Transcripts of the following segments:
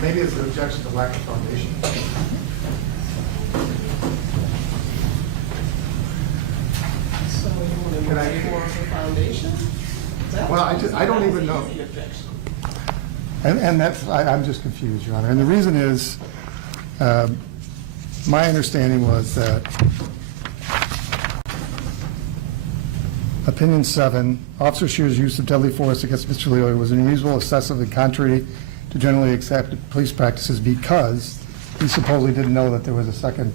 Maybe it's an objection to lack of foundation. So you want to move more of the foundation? Well, I don't even know. And that's, I'm just confused, Your Honor. And the reason is, my understanding was that Opinion 7, Officer Schurr's use of deadly force against Mr. Lyoya was unreasonable, excessive, and contrary to generally accepted police practices because he supposedly didn't know that there was a second,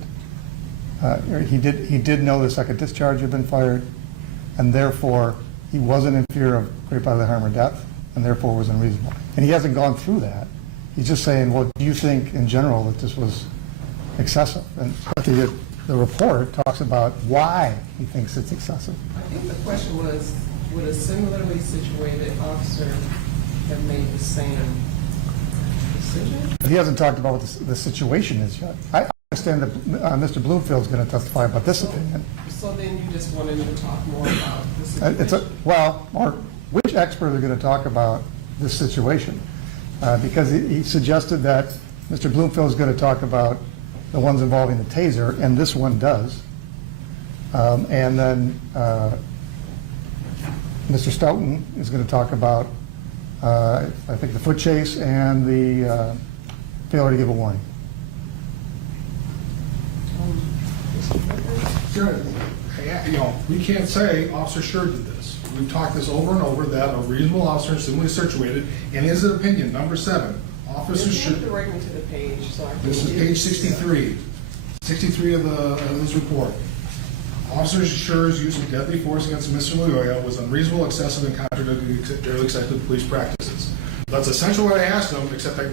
he did know the second discharge had been fired, and therefore he wasn't in fear of great bodily harm or death, and therefore was unreasonable. And he hasn't gone through that. He's just saying, well, do you think in general that this was excessive? And the report talks about why he thinks it's excessive. I think the question was, would a similarly situated officer have made the same decision? He hasn't talked about what the situation is yet. I understand that Mr. Bloomfield's going to testify about this opinion. So then you just wanted to talk more about the situation? Or which expert are going to talk about this situation? Because he suggested that Mr. Bloomfield is going to talk about the ones involving the taser, and this one does. And then Mr. Stoughton is going to talk about, I think, the foot chase and the failure to give a warning. Sure. You know, we can't say Officer Schurr did this. We've talked this over and over that a reasonable officer similarly situated, in his opinion, number 7, Officer Schurr. Direct me to the page. So This is page 63. 63 of this report. Officer Schurr's use of deadly force against Mr. Lyoya was unreasonable, excessive, and contrary to generally accepted police practices. That's essentially what I asked him, except I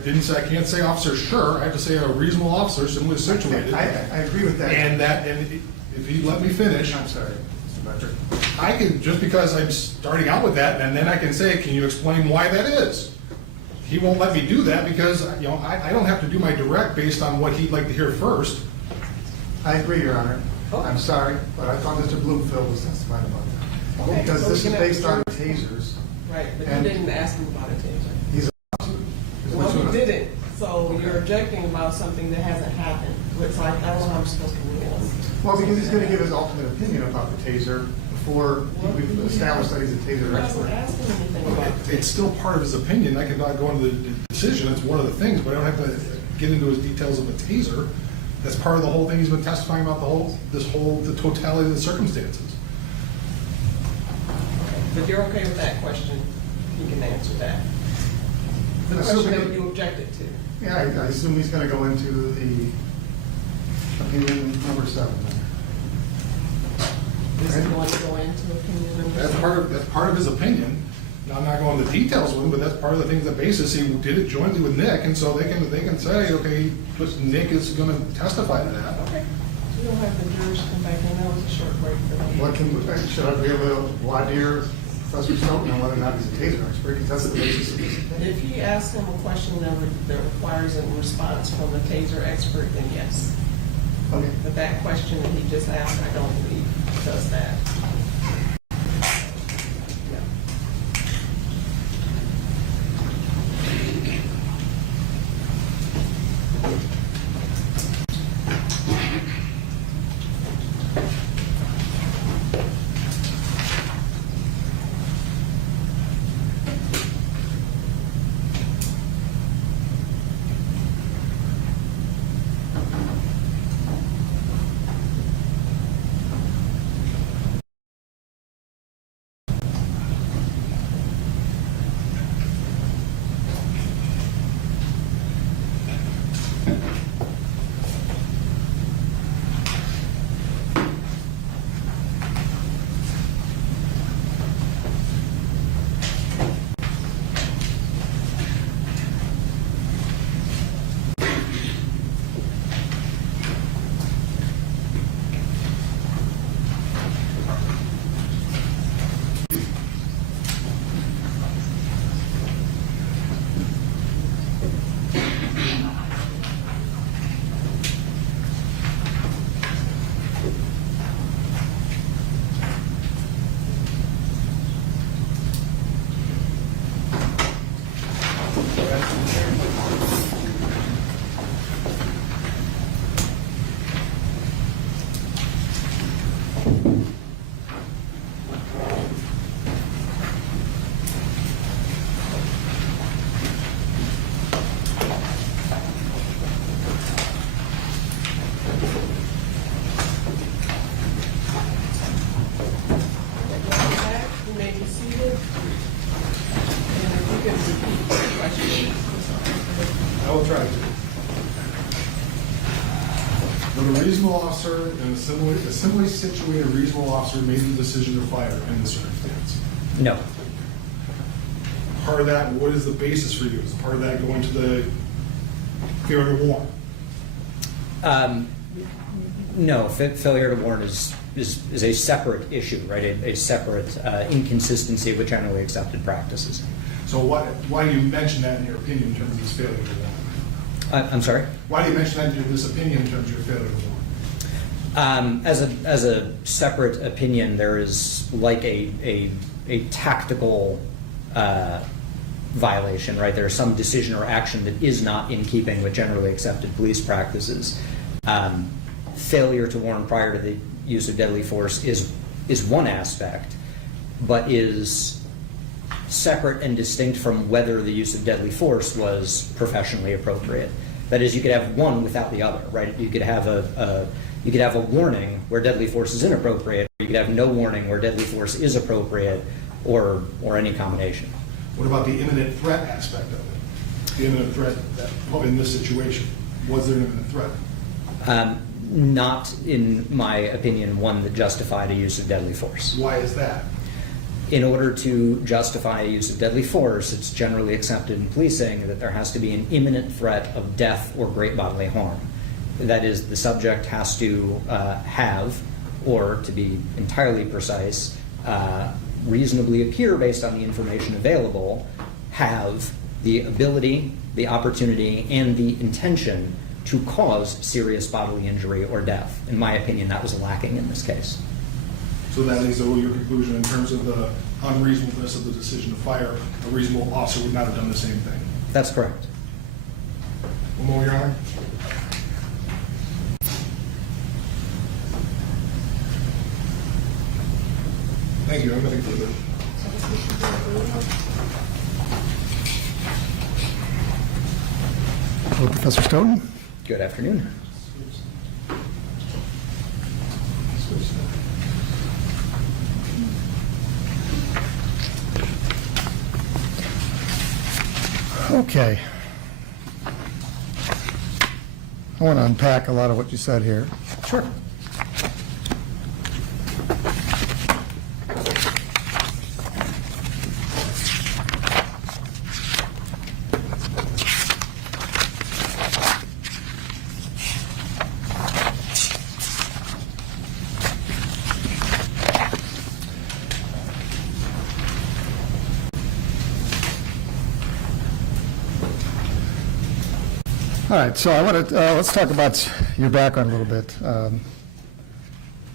can't say Officer Schurr. I have to say a reasonable officer similarly situated. I agree with that. And if you let me finish. I'm sorry, Mr. Patrick. I can, just because I'm starting out with that, and then I can say, can you explain why that is? He won't let me do that because, you know, I don't have to do my direct based on what he'd like to hear first. I agree, Your Honor. I'm sorry, but I thought Mr. Bloomfield was testifying about that. Okay, Because so this we is can based have on the tasers. Right, but And- you didn't ask him about a taser. He's Well, you didn't. So you're objecting about something that hasn't happened. It's like, I don't know how I'm supposed to rule. Well, because he's going to give his ultimate opinion about the taser before we've established that he's a taser I wasn't expert. asking anything about it. It's still part of his opinion. I cannot go into the decision. It's one of the things, but I don't have to get into his details of a taser. That's part of the whole thing. He's been testifying about the totality of the circumstances. But you're okay with that question? You can answer that. The Assuming- question that you objected to. Yeah, I assume he's going to go into the opinion number 7. Is he going to go into opinion number seven? That's part of his opinion. Now, I'm not going into details with him, but that's part of the things, the basis. He did it jointly with Nick, and so they can say, okay, Nick is going to testify to that. Okay. So you don't have the jurors come back in. That was a short break for them. Should I be able to wadir Professor Stoughton on whether or not he's a taser expert? Because that's the basis of his opinion. If he asks him a question that requires a response from a taser expert, then yes. Okay. But that question that he just asked, I don't believe does that. Yeah. I will try to. Would a reasonable officer and a similarly situated reasonable officer made the decision to fire in this circumstance? No. Part of that, what is the basis for you? Is part of that going to the failure to warn? No, failure to warn is a separate issue, right? A separate inconsistency with generally accepted practices. So why do you mention that in your opinion in terms of this failure to warn? I'm sorry? Why do you mention that in this opinion in terms of your failure to warn? As a separate opinion, there is like a tactical violation, right? There is some decision or action that is not in keeping with generally accepted police practices. Failure to warn prior to the use of deadly force is one aspect, but is separate and distinct from whether the use of deadly force was professionally appropriate. That is, you could have one without the other, right? You could have a warning where deadly force is inappropriate, or you could have no warning where deadly force is appropriate, or any combination. What about the imminent threat aspect of it? The imminent threat in this situation, was there an imminent threat? Not, in my opinion, one that justified a use of deadly force. Why is that? In order to justify a use of deadly force, it's generally accepted in policing that there has to be an imminent threat of death or great bodily harm. That is, the subject has to have, or to be entirely precise, reasonably appear based on the information available, have the ability, the opportunity, and the intention to cause serious bodily injury or death. In my opinion, that was lacking in this case. So that leads to your conclusion in terms of the unreasonableness of the decision to fire. A reasonable officer would not have done the same thing. That's correct. One more, Your Honor. Thank you. I'm going to conclude it. Hello, Professor Stoughton. Good afternoon. Okay. I want to unpack a lot of what you said here. Sure. All right, so I want to let's talk about your background a little bit.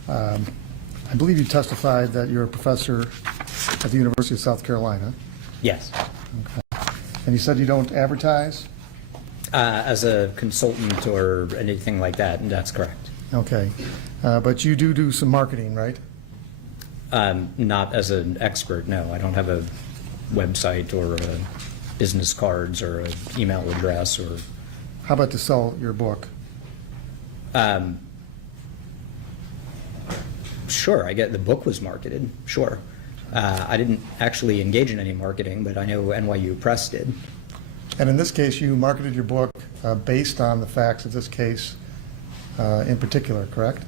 I believe you testified that you're a professor at the University of South Carolina. Yes. Okay. And you said you don't advertise? As a consultant or anything like that, and that's correct. Okay. But you do some marketing, right? Not as an expert, no. I don't have a website or business cards or an email address or... How about to sell your book? Sure, I get the book was marketed, sure. I didn't actually engage in any marketing, but I know NYU Press did. And in this case, you marketed your book based on the facts of this case in particular, correct?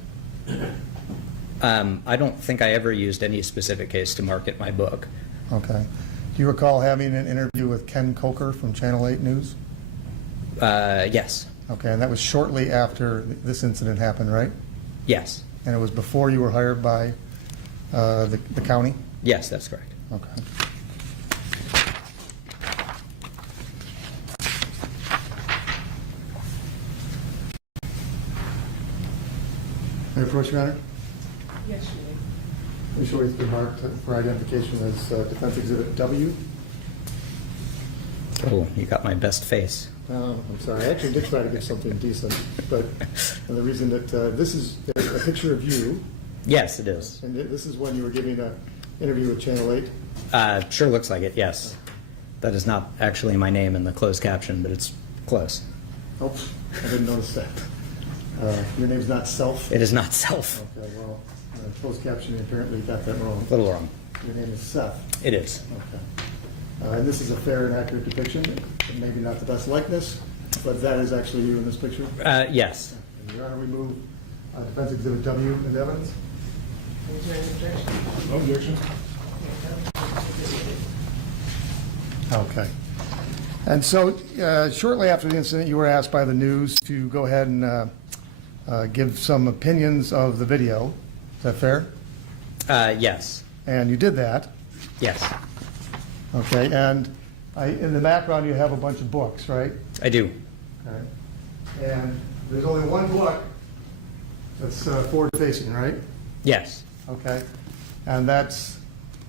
I don't think I ever used any specific case to market my book. Okay. Do you recall having an interview with Ken Coker from Channel 8 News? Yes. Okay, and that was shortly after this incident happened, right? Yes. And it was before you were hired by the county? Yes, that's correct. Okay. May I approach, Your Honor? Yes, you may. Be sure it's been marked for identification as Defense Exhibit W. Oh, you got my best face. I'm sorry, I actually did try to get something decent, but and the reason that this is a picture of you, Yes, it is. and this is when you were giving an interview with Channel 8. Sure looks like it, yes. That is not actually my name in the closed caption, but it's close. Oh, I didn't notice that. Your name's not Self? It is not Self. Okay, well, closed captioning apparently got that wrong. A little wrong. Your name is Seth. It is. Okay. And this is a fair and accurate depiction, maybe not the best likeness. But that is actually you in this picture? Yes. And Your Honor, we move Defense Exhibit W as evidence? Is there an objection? No objection. Okay. And so shortly after the incident, you were asked by the news to go ahead and give some opinions of the video. Is that fair? Yes. And you did that. Yes. Okay. And in the background, you have a bunch of books, right? I do. Okay. And there's only one book that's forward-facing, right? Yes. Okay. And that's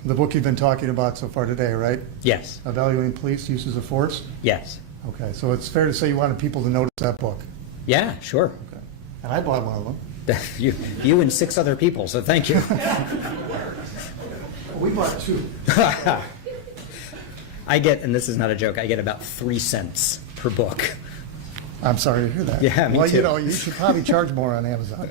the book you've been talking about so far today, right? Yes. Evaluating Police Uses of Force? Yes. Okay. So it's fair to say you wanted people to notice that book. Yeah, sure. Okay. And I bought one of them. You and 6 other people, so thank you. We bought 2. I get, and this is not a joke, I get about 3 cents per book. I'm sorry to hear that. Yeah, me well, too. you know, you should probably charge more on Amazon.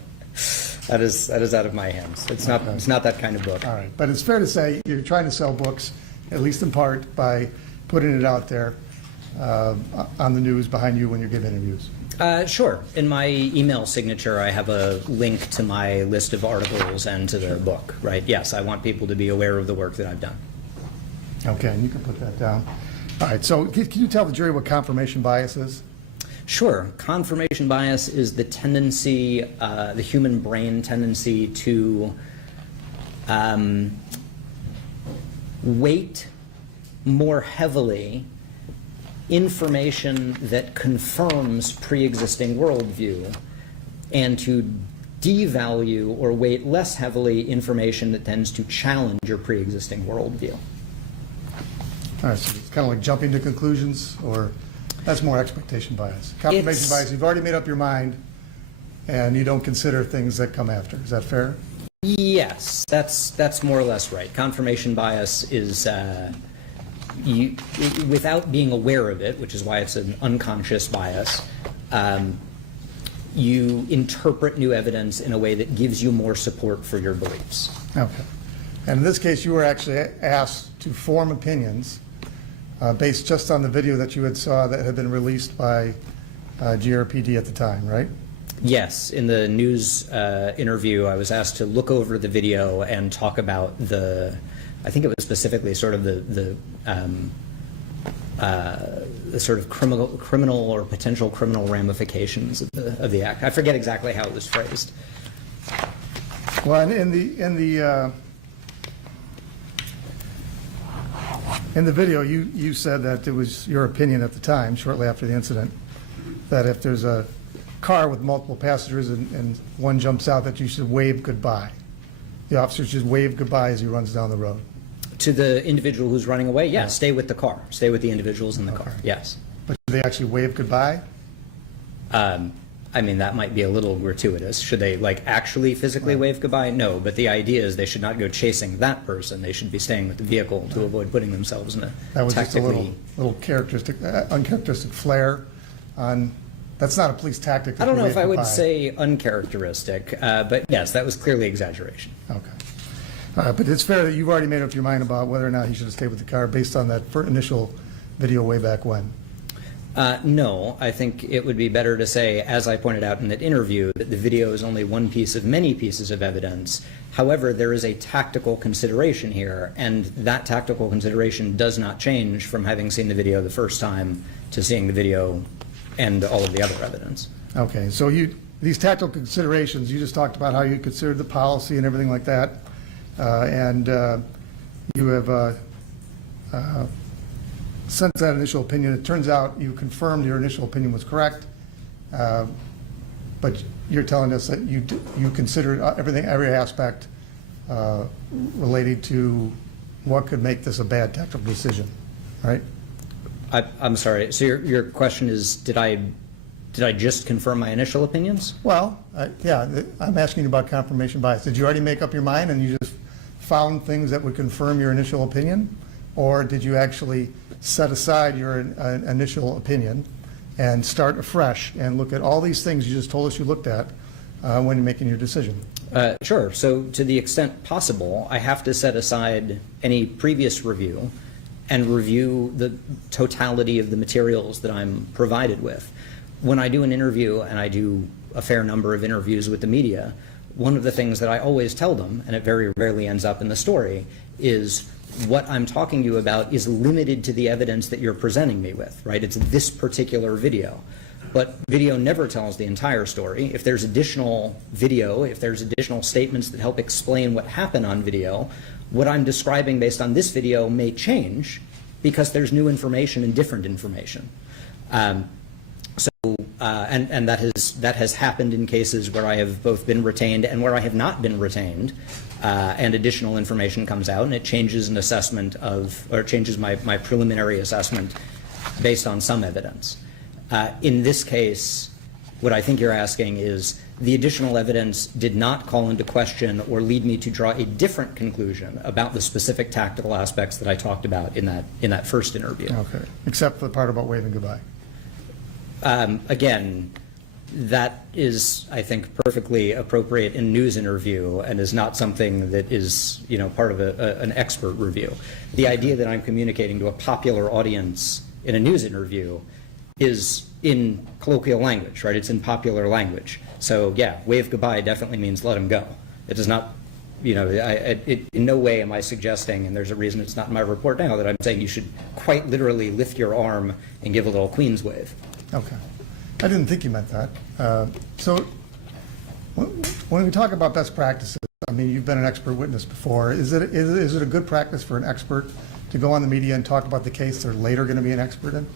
That is out of my hands. It's not Okay. it's not that kind of book. All right. But it's fair to say you're trying to sell books, at least in part, by putting it out there on the news behind you when you give interviews. Sure. In my email signature, I have a link to my list of articles and to the book, right? Yes, I want people to be aware of the work that I've done. Okay, and you can put that down. All right, so can you tell the jury what confirmation bias is? Sure. Confirmation bias is the tendency, the human brain tendency to weight more heavily information that confirms pre-existing worldview and to devalue or weight less heavily information that tends to challenge your pre-existing worldview. All right, so it's kind of like jumping to conclusions, or that's more expectation bias. Confirmation bias, you've already made up your mind, and you don't consider things that come after. Is that fair? Yes, that's more or less right. Confirmation bias is without being aware of it, which is why it's an unconscious bias, you interpret new evidence in a way that gives you more support for your beliefs. Okay. And in this case, you were actually asked to form opinions based just on the video that you had saw that had been released by GRPD at the time, right? Yes, in the news interview, I was asked to look over the video and talk about I think it was specifically sort of the sort of criminal or potential criminal ramifications of the act. I forget exactly how it was phrased. Well, in the video, you said that it was your opinion at the time, shortly after the incident, that if there's a car with multiple passengers and one jumps out, that you should wave goodbye. The officer should wave goodbye as he runs down the road. To the individual who's running away, yeah, stay with the car. Stay with the individuals in the car, yes. But do they actually wave goodbye? I mean, that might be a little gratuitous. Should they, like, actually physically wave goodbye? No, but the idea is they should not go chasing that person. They should be staying with the vehicle to avoid putting themselves in a That was just a tactically... little characteristic, uncharacteristic flair on, that's not a police tactic. I don't know wave if I would goodbye. say uncharacteristic, but yes, that was clearly exaggeration. Okay. But it's fair that you've already made up your mind about whether or not he should have stayed with the car based on that initial video way back when. No, I think it would be better to say, as I pointed out in that interview, that the video is only one piece of many pieces of evidence. However, there is a tactical consideration here, and that tactical consideration does not change from having seen the video the first time to seeing the video and all of the other evidence. Okay, so these tactical considerations, you just talked about how you considered the policy and everything like that, and you have since that initial opinion, it turns out you confirmed your initial opinion was correct, but you're telling us that you considered every aspect related to what could make this a bad tactical decision, right? I'm sorry, so your question is, did I just confirm my initial opinions? Well, yeah, I'm asking you about confirmation bias. Did you already make up your mind and you just found things that would confirm your initial opinion? Or did you actually set aside your initial opinion and start afresh and look at all these things you just told us you looked at when you're making your decision? Sure. So to the extent possible, I have to set aside any previous review and review the totality of the materials that I'm provided with. When I do an interview, and I do a fair number of interviews with the media, one of the things that I always tell them, and it very rarely ends up in the story, is what I'm talking to you about is limited to the evidence that you're presenting me with, right? It's this particular video. But video never tells the entire story. If there's additional video, if there's additional statements that help explain what happened on video, what I'm describing based on this video may change because there's new information and different information. And that has happened in cases where I have both been retained and where I have not been retained, and additional information comes out and it changes an assessment of, or changes my preliminary assessment based on some evidence. In this case, what I think you're asking is the additional evidence did not call into question or lead me to draw a different conclusion about the specific tactical aspects that I talked about in that first interview. Okay, except for the part about waving goodbye. Again, that is, I think, perfectly appropriate in a news interview and is not something that is, part of an expert review. The idea that I'm communicating to a popular audience in a news interview is in colloquial language, right? It's in popular language. So yeah, wave goodbye definitely means let him go. It does not, in no way am I suggesting, and there's a reason it's not in my report now, that I'm saying you should quite literally lift your arm and give a little Queen's wave. Okay. I didn't think you meant that. So when we talk about best practices, I mean, you've been an expert witness before. Is it a good practice for an expert to go on the media and talk about the case they're later going to be an expert in?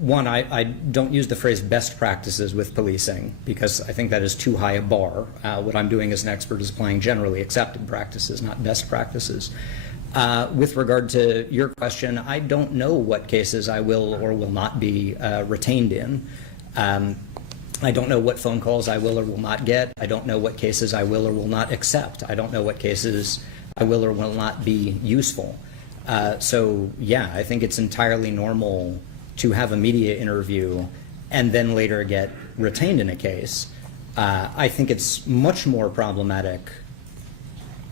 One, I don't use the phrase best practices with policing because I think that is too high a bar. What I'm doing as an expert is applying generally accepted practices, not best practices. With regard to your question, I don't know what cases I will or will not be retained in. I don't know what phone calls I will or will not get. I don't know what cases I will or will not accept. I don't know what cases I will or will not be useful. So yeah, I think it's entirely normal to have a media interview and then later get retained in a case. I think it's much more problematic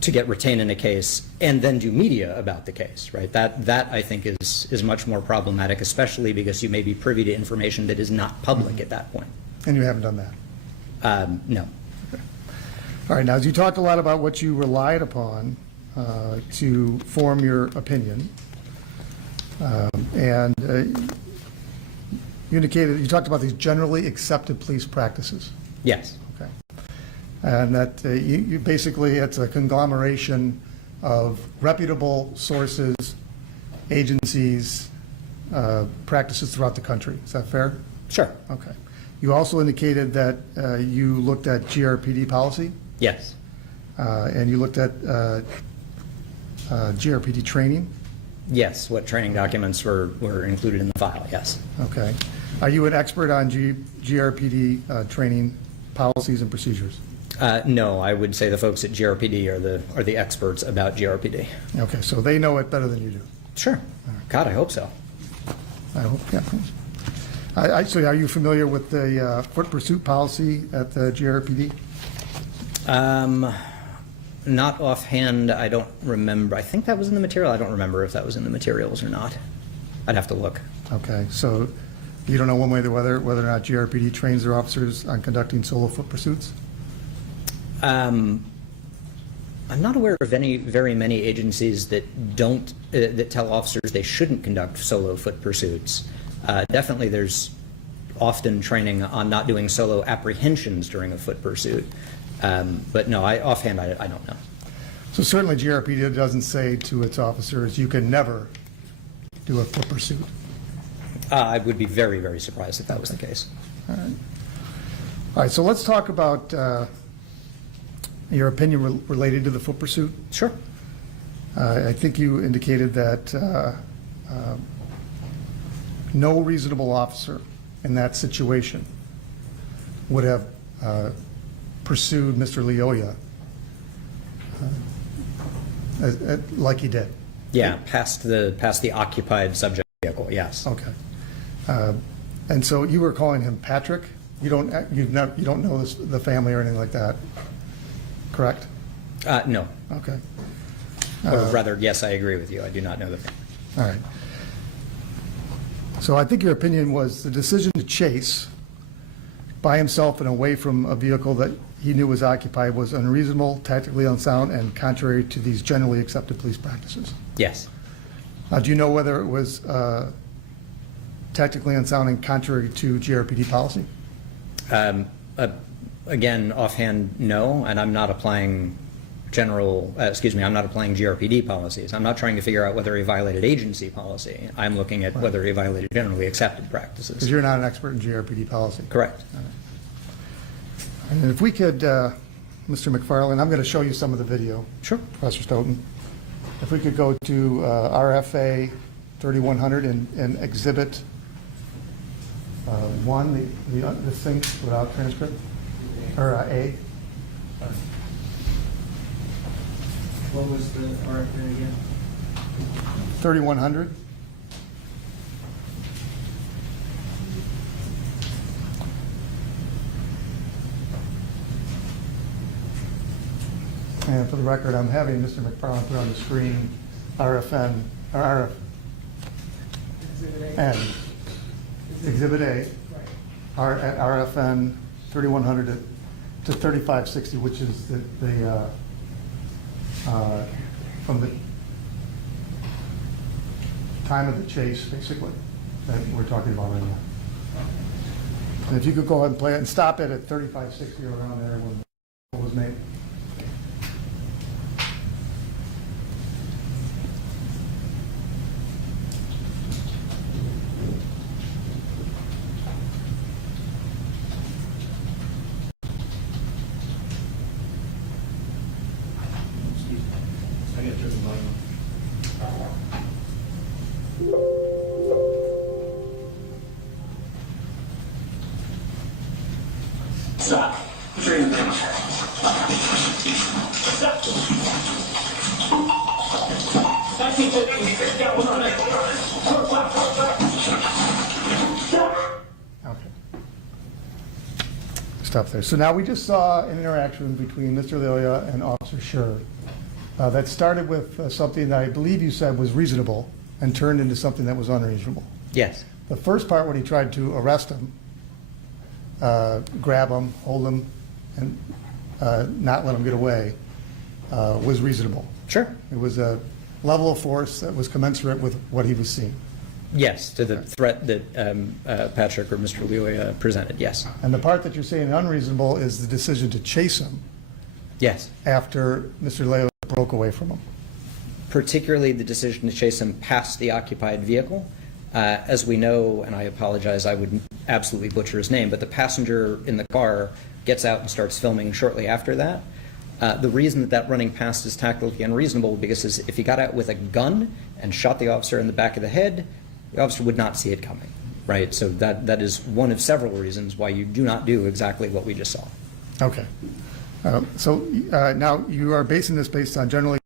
to get retained in a case and then do media about the case, right? That I think is much more problematic, especially because you may be privy to information that is not public at that point. And you haven't done that? No. Okay. All right, now, as you talked a lot about what you relied upon to form your opinion, and you talked about these generally accepted police practices. Yes. Okay. And that you basically, it's a conglomeration of reputable sources, agencies, practices throughout the country. Is that fair? Sure. Okay. You also indicated that you looked at GRPD policy, Yes. and you looked at GRPD training. Yes, what training documents were included in the file, yes. Okay. Are you an expert on GRPD training policies and procedures? No, I would say the folks at GRPD are the experts about GRPD. Okay, so they know it better than you do. Sure. God, I hope so. I hope, yeah. So are you familiar with the foot pursuit policy at the GRPD? Not offhand, I don't remember. I think that was in the material. I don't remember if that was in the materials or not. I'd have to look. Okay, so you don't know one way or the other whether or not GRPD trains their officers on conducting solo foot pursuits? I'm not aware of very many agencies that don't that tell officers they shouldn't conduct solo foot pursuits. Definitely, there's often training on not doing solo apprehensions during a foot pursuit. But no, offhand, I don't know. So certainly GRPD doesn't say to its officers, you can never do a foot pursuit. I would be very, very surprised if that was the case. All right, so let's talk about your opinion related to the foot pursuit. Sure. I think you indicated that no reasonable officer in that situation would have pursued Mr. Lyoya like he did. Yeah, past the occupied subject vehicle. Yes. Okay. And so you were calling him Patrick. You don't know the family or anything like that, correct? No. Okay. Or rather, yes, I agree with you. I do not know the family. All right. So I think your opinion was the decision to chase by himself and away from a vehicle that he knew was occupied was unreasonable, tactically unsound, and contrary to these generally accepted police practices. Yes. Do you know whether it was tactically unsound and contrary to GRPD policy? Again, offhand, no, and I'm not applying I'm not applying GRPD policies. I'm not trying to figure out whether he violated agency policy. I'm looking at whether he violated generally accepted practices. Because you're not an expert in GRPD policy. Correct. And if we could, Mr. McFarland, I'm going to show you some of the video. Sure. Professor Stoughton. If we could go to RFA 3100 and exhibit 1, the thing without transcript, or A. What was the RFA again? 3100. And for the record, I'm having Mr. McFarland put on the screen RFN, or Exhibit A. RFN, Exhibit A, Right. at RFN 3100 to 3560, which is the from the time of the chase, basically, that we're talking about right now. And if you could go ahead and play it and stop it at 3560 or around there when it was made. I gotta turn the volume Stop. Three minutes. Stop. Okay. Stop there. So now we just saw an interaction between Mr. Lyoya and Officer Schurr that started with something that I believe you said was reasonable and turned into something that was unreasonable. Yes. The first part when he tried to arrest him, grab him, hold him, and not let him get away, was reasonable. Sure. It was a level of force that was commensurate with what he was seeing. Yes, to the threat that Patrick or Mr. Lyoya presented, yes. And the part that you're saying unreasonable is the decision to chase him Yes. after Mr. Lyoya broke away from him. Particularly the decision to chase him past the occupied vehicle. As we know, and I apologize, I would absolutely butcher his name, but the passenger in the car gets out and starts filming shortly after that. The reason that running past is tactically unreasonable because if he got out with a gun and shot the officer in the back of the head, the officer would not see it coming, right? So that is one of several reasons why you do not do exactly what we just saw. Okay. So now you are basing this based on generally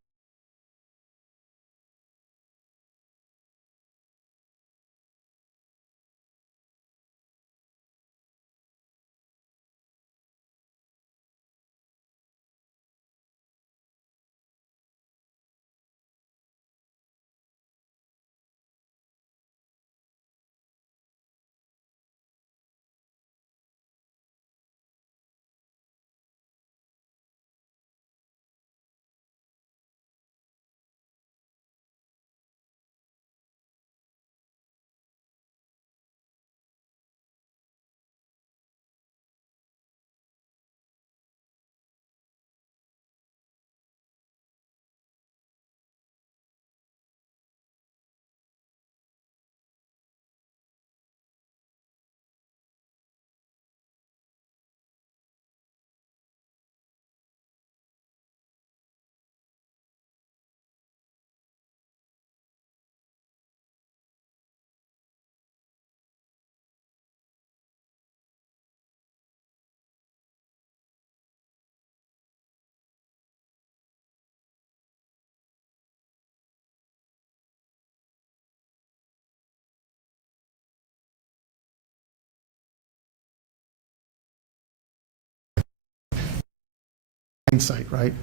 hindsight, right?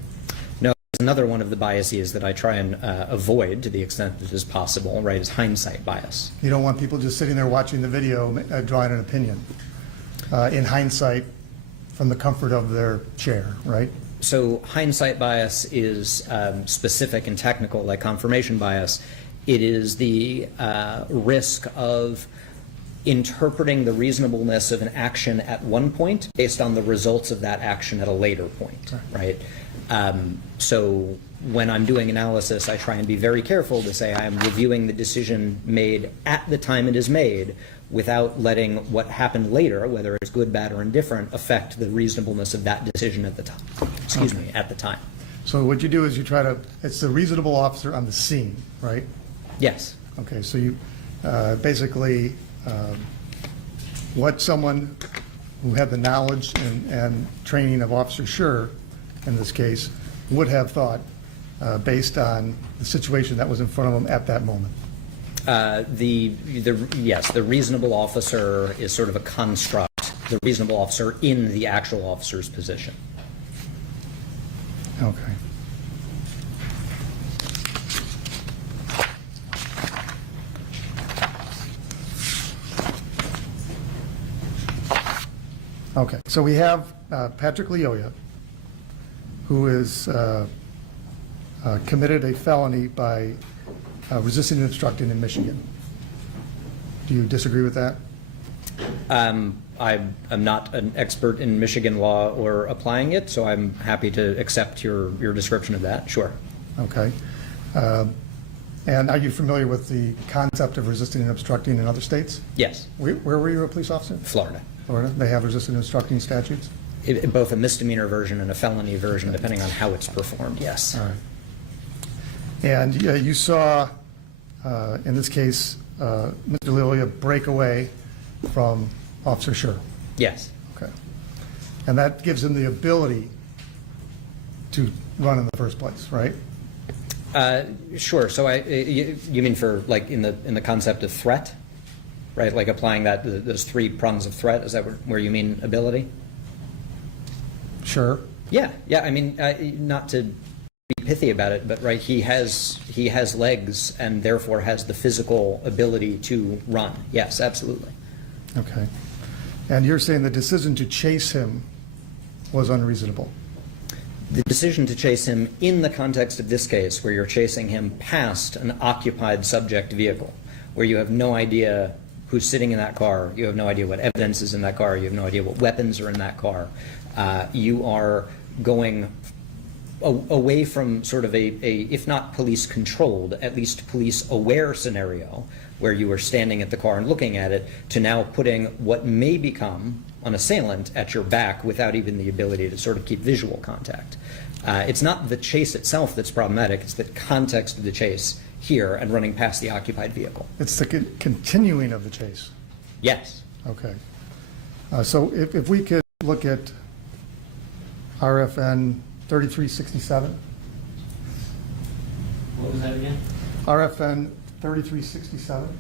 No, another one of the biases that I try and avoid to the extent that it is possible, right, is hindsight bias. You don't want people just sitting there watching the video, drawing an opinion in hindsight from the comfort of their chair, right? So hindsight bias is specific and technical, like confirmation bias. It is the risk of interpreting the reasonableness of an action at one point based on the results of that action at a later point, right? So when I'm doing analysis, I try and be very careful to say I am reviewing the decision made at the time it is made without letting what happened later, whether it's good, bad, or indifferent, affect the reasonableness of that decision at the time. Excuse me, at the time. So what you do is you try to, it's the reasonable officer on the scene, right? Yes. Okay, so you basically, what someone who had the knowledge and training of Officer Schurr, in this case, would have thought based on the situation that was in front of them at that moment. Yes, the reasonable officer is sort of a construct, the reasonable officer in the actual officer's position. Okay. Okay, so we have Patrick Lyoya, who is committed a felony by resisting and obstructing in Michigan. Do you disagree with that? I'm not an expert in Michigan law or applying it, so I'm happy to accept your description of that. Sure. Okay. And are you familiar with the concept of resisting and obstructing in other states? Yes. Where were you a police officer? Florida. Florida. They have resisting and obstructing statutes? Both a misdemeanor version and a felony version, depending on how it's performed, yes. All right. And you saw, in this case, Mr. Lyoya break away from Officer Schurr. Yes. Okay. And that gives him the ability to run in the first place, right? Sure. So you mean for like in the concept of threat, right? Like applying those three prongs of threat. Is that where you mean ability? Sure. Yeah. Yeah. I mean, not to be pithy about it, but right, he has legs and therefore has the physical ability to run. Yes, absolutely. Okay. And you're saying the decision to chase him was unreasonable? The decision to chase him in the context of this case, where you're chasing him past an occupied subject vehicle, where you have no idea who's sitting in that car, you have no idea what evidence is in that car, you have no idea what weapons are in that car. You are going away from sort of a, if not police controlled, at least police aware scenario where you are standing at the car and looking at it, to now putting what may become an assailant at your back without even the ability to sort of keep visual contact. It's not the chase itself that's problematic, it's the context of the chase here and running past the occupied vehicle. It's the continuing of the chase? Yes. Okay. So if we could look at RFN 3367. What was that again? RFN 3367.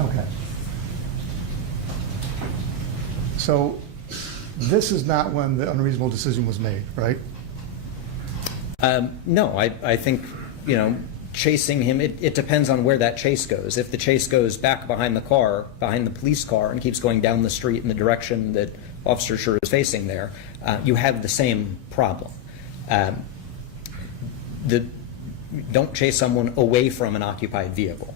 Okay. So this is not when the unreasonable decision was made, right? No, I think, chasing him, it depends on where that chase goes. If the chase goes back behind the car, behind the police car, and keeps going down the street in the direction that Officer Schurr is facing there, you have the same problem. Don't chase someone away from an occupied vehicle.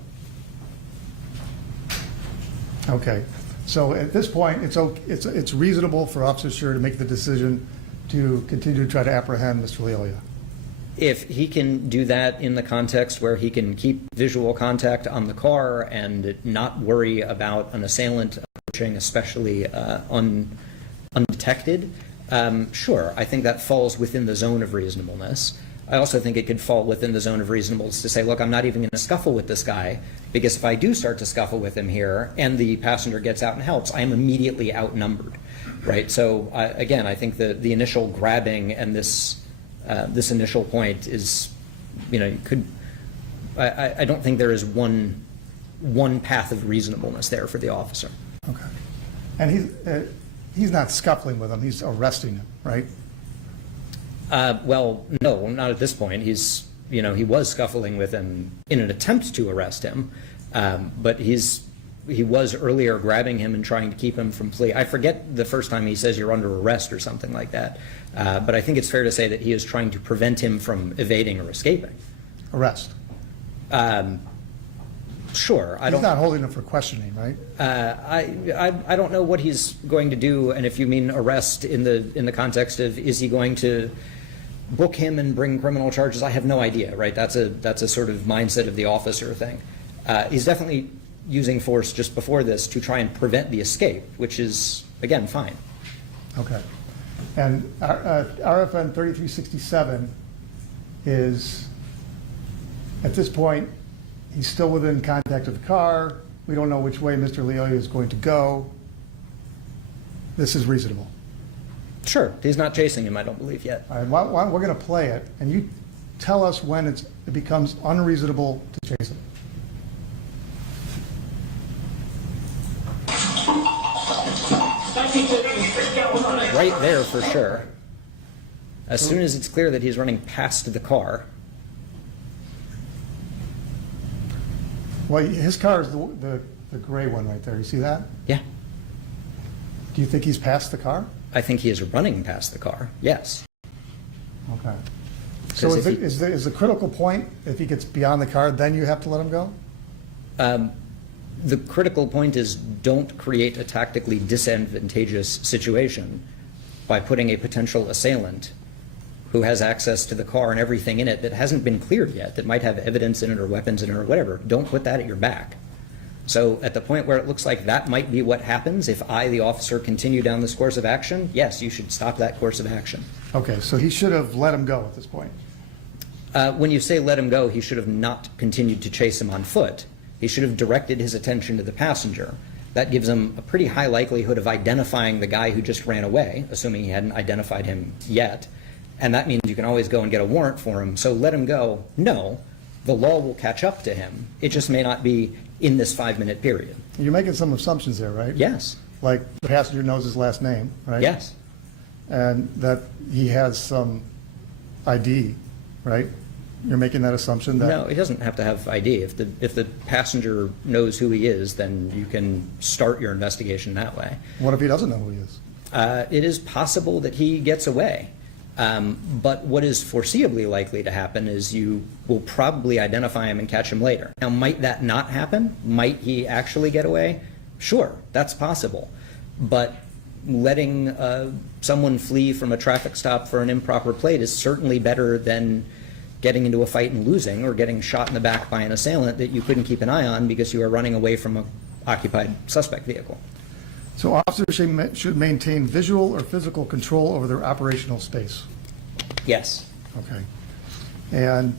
Okay. So at this point, it's reasonable for Officer Schurr to make the decision to continue to try to apprehend Mr. Lyoya. If he can do that in the context where he can keep visual contact on the car and not worry about an assailant approaching, especially undetected, sure, I think that falls within the zone of reasonableness. I also think it could fall within the zone of reasonableness to say, look, I'm not even going to scuffle with this guy, because if I do start to scuffle with him here and the passenger gets out and helps, I am immediately outnumbered, right? So again, I think the initial grabbing and this initial point is, I don't think there is one path of reasonableness there for the officer. Okay. And he's not scuffling with him, he's arresting him, right? Well, no, not at this point. He was scuffling with him in an attempt to arrest him, but he was earlier grabbing him and trying to keep him from fleeing. I forget the first time he says you're under arrest or something like that, but I think it's fair to say that he is trying to prevent him from evading or escaping. Arrest. Sure, I He's don't. not holding him for questioning, right? I don't know what he's going to do, and if you mean arrest in the context of is he going to book him and bring criminal charges, I have no idea, right? That's a sort of mindset of the officer thing. He's definitely using force just before this to try and prevent the escape, which is, again, fine. Okay. And RFN 3367 is, at this point, he's still within contact of the car. We don't know which way Mr. Lyoya is going to go. This is reasonable. Sure, he's not chasing him, I don't believe yet. All right, we're going to play it, and you tell us when it becomes unreasonable to chase him. Right there for sure. As soon as it's clear that he's running past the car. Well, his car is the gray one right there. You see that? Yeah, Do you think he's past the car? I think he is running past the car, yes. Okay. So Because if is the critical point, if he gets beyond the car, then you have to let him go? The critical point is don't create a tactically disadvantageous situation by putting a potential assailant who has access to the car and everything in it that hasn't been cleared yet, that might have evidence in it or weapons in it or whatever. Don't put that at your back. So at the point where it looks like that might be what happens, if I, the officer, continue down this course of action, yes, you should stop that course of action. Okay, so he should have let him go at this point. When you say let him go, he should have not continued to chase him on foot. He should have directed his attention to the passenger. That gives him a pretty high likelihood of identifying the guy who just ran away, assuming he hadn't identified him yet. And that means you can always go and get a warrant for him. So let him go. No, the law will catch up to him. It just may not be in this 5-minute period. You're making some assumptions there, right? Yes. Like the passenger knows his last name, right? Yes. And that he has some ID, right? You're making that assumption that... No, he doesn't have to have ID. If the passenger knows who he is, then you can start your investigation that way. What if he doesn't know who he is? It is possible that he gets away. But what is foreseeably likely to happen is you will probably identify him and catch him later. Now, might that not happen? Might he actually get away? Sure, that's possible. But letting someone flee from a traffic stop for an improper plate is certainly better than getting into a fight and losing, or getting shot in the back by an assailant that you couldn't keep an eye on because you are running away from an occupied suspect vehicle. So officers should maintain visual or physical control over their operational space. Yes. Okay. And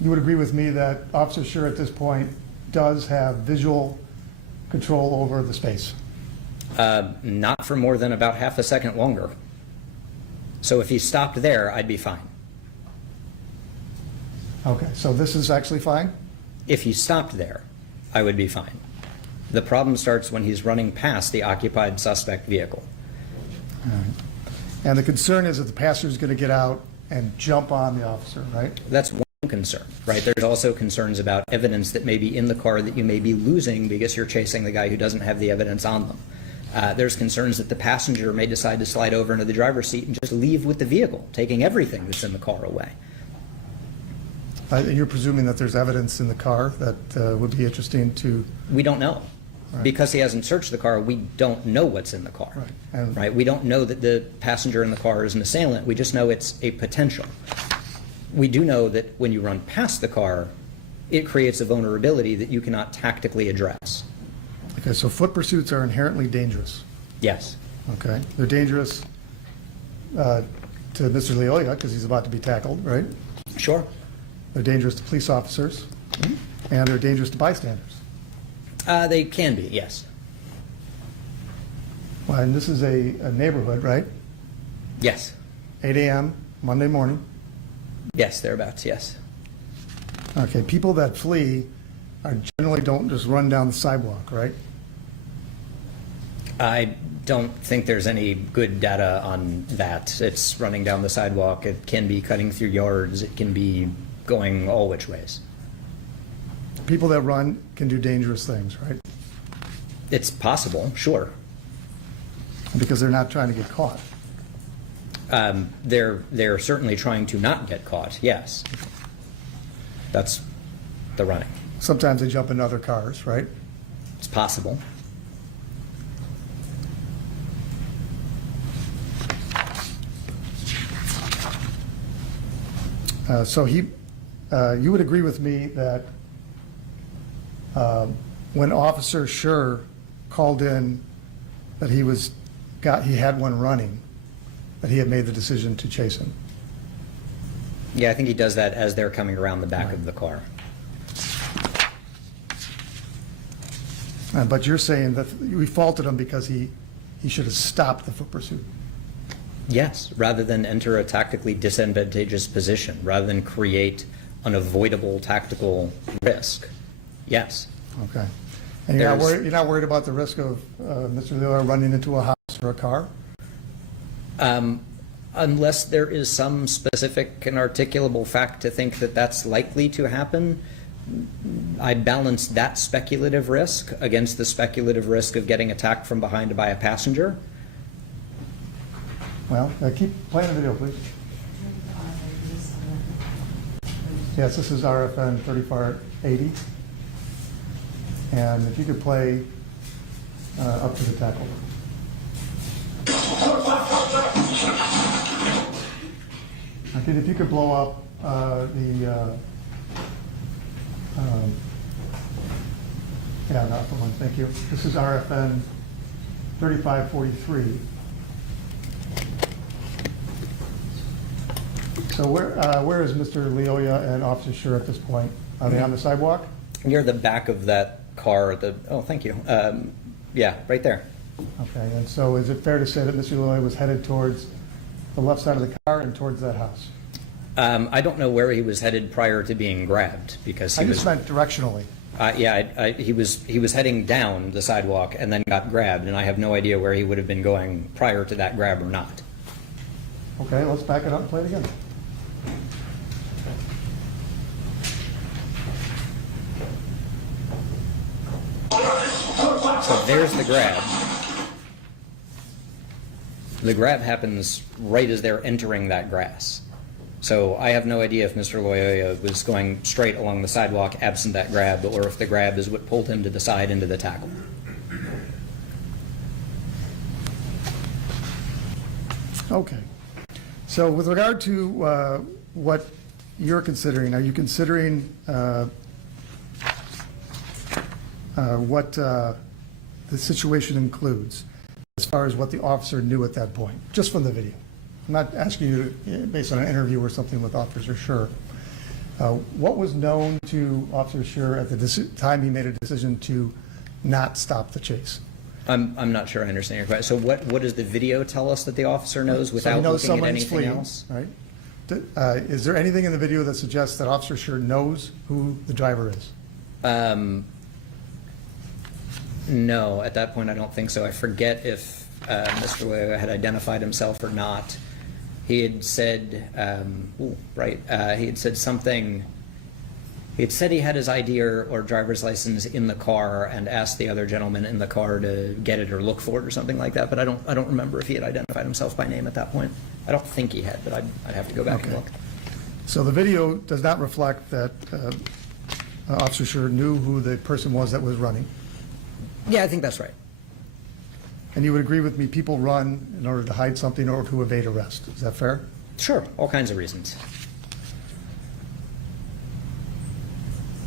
you would agree with me that Officer Schurr at this point does have visual control over the space? Not for more than about half a second longer. So if he stopped there, I'd be fine. Okay, so this is actually fine? If he stopped there, I would be fine. The problem starts when he's running past the occupied suspect vehicle. All right. And the concern is that the passenger is going to get out and jump on the officer, right? That's one concern, right? There's also concerns about evidence that may be in the car that you may be losing because you're chasing the guy who doesn't have the evidence on them. There's concerns that the passenger may decide to slide over into the driver's seat and just leave with the vehicle, taking everything that's in the car away. And you're presuming that there's evidence in the car that would be interesting to... We don't know. Right. Because he hasn't searched the car, we don't know what's in the car. Right. And- Right? We don't know that the passenger in the car is an assailant. We just know it's a potential. We do know that when you run past the car, it creates a vulnerability that you cannot tactically address. Okay, so foot pursuits are inherently dangerous. Yes. Okay, they're dangerous to Mr. Lyoya because he's about to be tackled, right? Sure. They're dangerous to police officers, and they're dangerous to bystanders. They can be, yes. Well, and this is a neighborhood, right? Yes. 8 a.m. Monday morning. Yes, thereabouts, yes. Okay, people that flee generally don't just run down the sidewalk, right? I don't think there's any good data on that. It's running down the sidewalk. It can be cutting through yards. It can be going all which ways. People that run can do dangerous things, right? It's possible, sure. Because they're not trying to get caught. They're certainly trying to not get caught, yes. That's the running. Sometimes they jump in other cars, right? It's possible. So you would agree with me that when Officer Schurr called in that he had one running, that he had made the decision to chase him? Yeah, I think he does that as they're coming around the back of the car. But you're saying that we faulted him because he should have stopped the foot pursuit. Yes, rather than enter a tactically disadvantageous position, rather than create an avoidable tactical risk. Yes. Okay. And you're There's- not worried about the risk of Mr. Lyoya running into a house or a car? Unless there is some specific and articulable fact to think that that's likely to happen, I balance that speculative risk against the speculative risk of getting attacked from behind by a passenger. Well, keep playing the video, please. Yes, this is RFN 3480. And if you could play up to the tackle. Okay, if you could blow up yeah, not the one, thank you. This is RFN 3543. So where is Mr. Lyoya and Officer Schurr at this point? Are they on the sidewalk? Near the back of that car, oh, thank you. Yeah, right there. Okay, and so is it fair to say that Mr. Lyoya was headed towards the left side of the car and towards that house? I don't know where he was headed prior to being grabbed because I he just was. meant directionally. Yeah, he was heading down the sidewalk and then got grabbed, and I have no idea where he would have been going prior to that grab or not. Okay, let's back it up and play it again. So there's the grab. The grab happens right as they're entering that grass. So I have no idea if Mr. Lyoya was going straight along the sidewalk absent that grab, or if the grab is what pulled him to the side into the tackle. Okay. So with regard to what you're considering, are you considering what the situation includes as far as what the officer knew at that point, just from the video? I'm not asking you to, based on an interview or something with Officer Schurr. What was known to Officer Schurr at the time he made a decision to not stop the chase? I'm not sure I understand your question. So what does the video tell us that the officer knows So without he knows looking at someone's anything fleeing, else? right? Is there anything in the video that suggests that Officer Schurr knows who the driver is? No, at that point I don't think so. I forget if Mr. Lyoya had identified himself or not. He had said, he had said something. He had said he had his ID or driver's license in the car and asked the other gentleman in the car to get it or look for it or something like that. But I don't remember if he had identified himself by name at that point. I don't think he had, but I'd have to go back and look. So the video does not reflect that Officer Schurr knew who the person was that was running. Yeah, I think that's right. And you would agree with me, people run in order to hide something or to evade arrest. Is that fair? Sure, all kinds of reasons.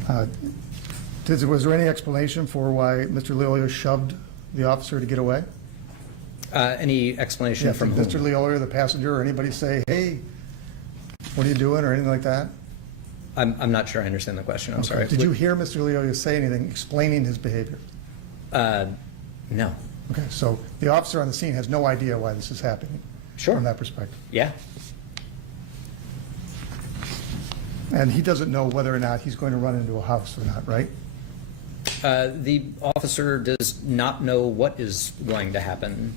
Was there any explanation for why Mr. Lyoya shoved the officer to get away? Any explanation from Did whom? Mr. Lyoya, the passenger, or anybody say, hey, what are you doing, or anything like that? I'm not sure I understand the question. I'm sorry. Did you hear Mr. Lyoya say anything explaining his behavior? No. Okay, so the officer on the scene has no idea why this is happening. Sure. From that perspective. Yeah. And he doesn't know whether or not he's going to run into a house or not, right? The officer does not know what is going to happen.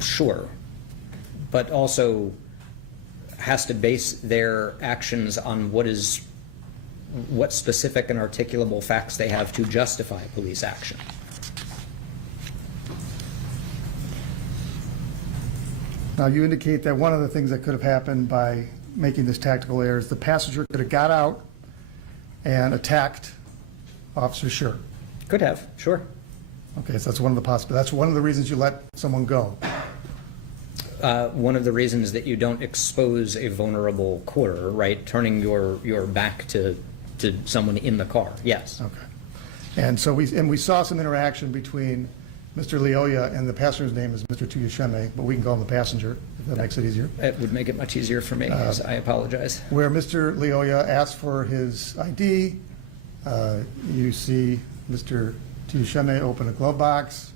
Sure. But also has to base their actions on what specific and articulable facts they have to justify police action. Now, you indicate that one of the things that could have happened by making this tactical error is the passenger could have got out and attacked Officer Schurr. Could have, sure. Okay, so that's one of the possibilities. That's one of the reasons you let someone go. One of the reasons that you don't expose a vulnerable quarter, right? Turning your back to someone in the car, yes. Okay. And so we saw some interaction between Mr. Lyoya, and the passenger's name is Mr. Tuyasheme, but we can call him the passenger, if that makes it easier. It would make it much easier for me, I apologize. Where Mr. Lyoya asked for his ID, you see Mr. Tuyasheme open a glove box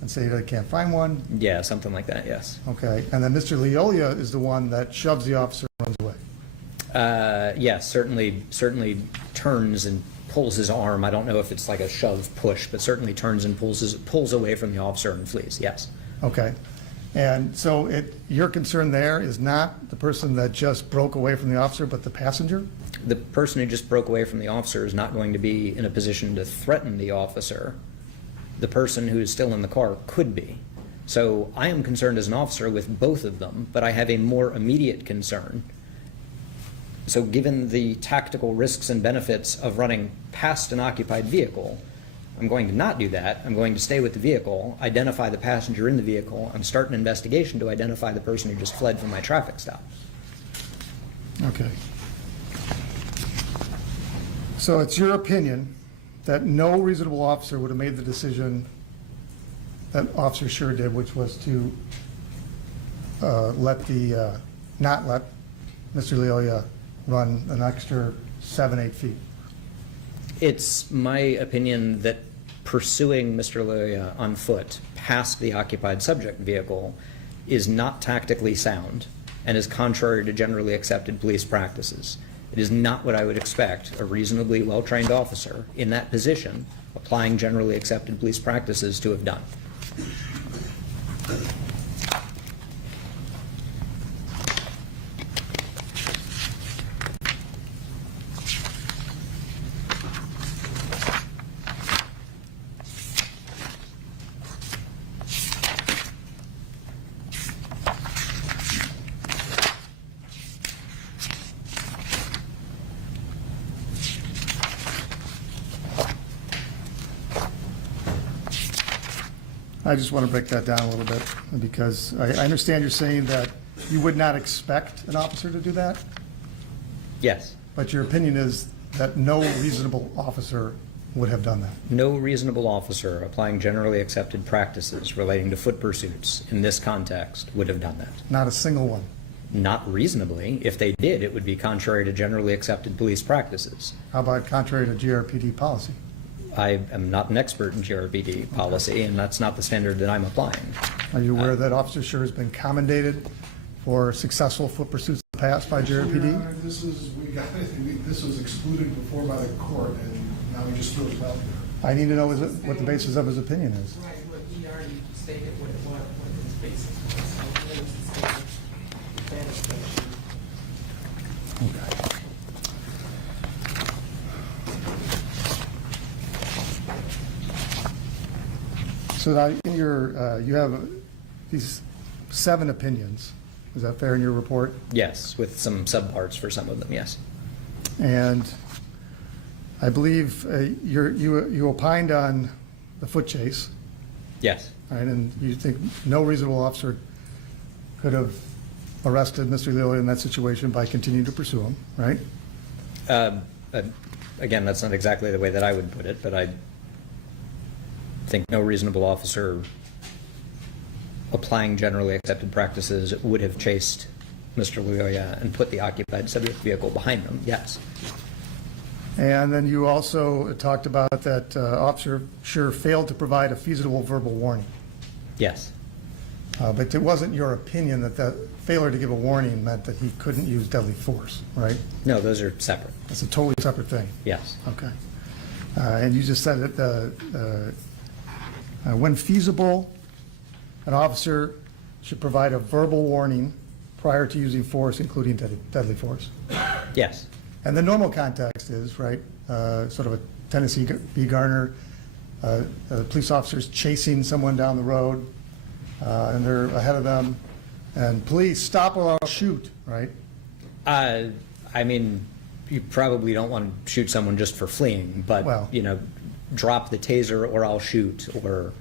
and say that he can't find one. Yeah, something like that, yes. Okay, and then Mr. Lyoya is the one that shoves the officer and runs away. Yes, certainly turns and pulls his arm. I don't know if it's like a shove push, but certainly turns and pulls away from the officer and flees, yes. Okay, and so your concern there is not the person that just broke away from the officer, but the passenger? The person who just broke away from the officer is not going to be in a position to threaten the officer. The person who is still in the car could be. So I am concerned as an officer with both of them, but I have a more immediate concern. So given the tactical risks and benefits of running past an occupied vehicle, I'm going to not do that. I'm going to stay with the vehicle, identify the passenger in the vehicle, and start an investigation to identify the person who just fled from my traffic stop. Okay. So it's your opinion that no reasonable officer would have made the decision that Officer Schurr did, which was to not let Mr. Lyoya run an extra 7-8 feet. It's my opinion that pursuing Mr. Lyoya on foot past the occupied subject vehicle is not tactically sound and is contrary to generally accepted police practices. It is not what I would expect a reasonably well-trained officer in that position, applying generally accepted police practices, to have done. I just want to break that down a little bit, because I understand you're saying that you would not expect an officer to do that, Yes. but your opinion is that no reasonable officer would have done that. No reasonable officer applying generally accepted practices relating to foot pursuits in this context would have done that. Not a single one. Not reasonably. If they did, it would be contrary to generally accepted police practices. How about contrary to GRPD policy? I am not an expert in GRPD policy, and that's not the standard that I'm applying. Are you aware that Officer Schurr has been commendated for successful foot pursuits in the past by Your GRPD? Honor, this was excluded before by the court, and now he just throws it out there. I need to know what the basis of his opinion is. Right, but he already stated what his basis was, so what is the statement? That is the issue. Okay. So now, in your, you have these 7 opinions. Is that fair in your report? Yes, with some subparts for some of them, yes. And I believe you opined on the foot chase, Yes. right? And you think no reasonable officer could have arrested Mr. Lyoya in that situation by continuing to pursue him, right? Again, that's not exactly the way that I would put it, but I think no reasonable officer applying generally accepted practices would have chased Mr. Lyoya and put the occupied subject vehicle behind them, yes. And then you also talked about that Officer Schurr failed to provide a feasible verbal warning. Yes. But it wasn't your opinion that that failure to give a warning meant that he couldn't use deadly force, right? No, those are separate, That's a totally separate thing. yes. Okay. And you just said that when feasible, an officer should provide a verbal warning prior to using force, including deadly force. Yes. And the normal context is, right, sort of a Tennessee v. Garner, police officers chasing someone down the road, and they're ahead of them, and police, stop or I'll shoot, right? I mean, you probably don't want to shoot someone just for fleeing, but, Well. you know, drop the taser or I'll shoot, or,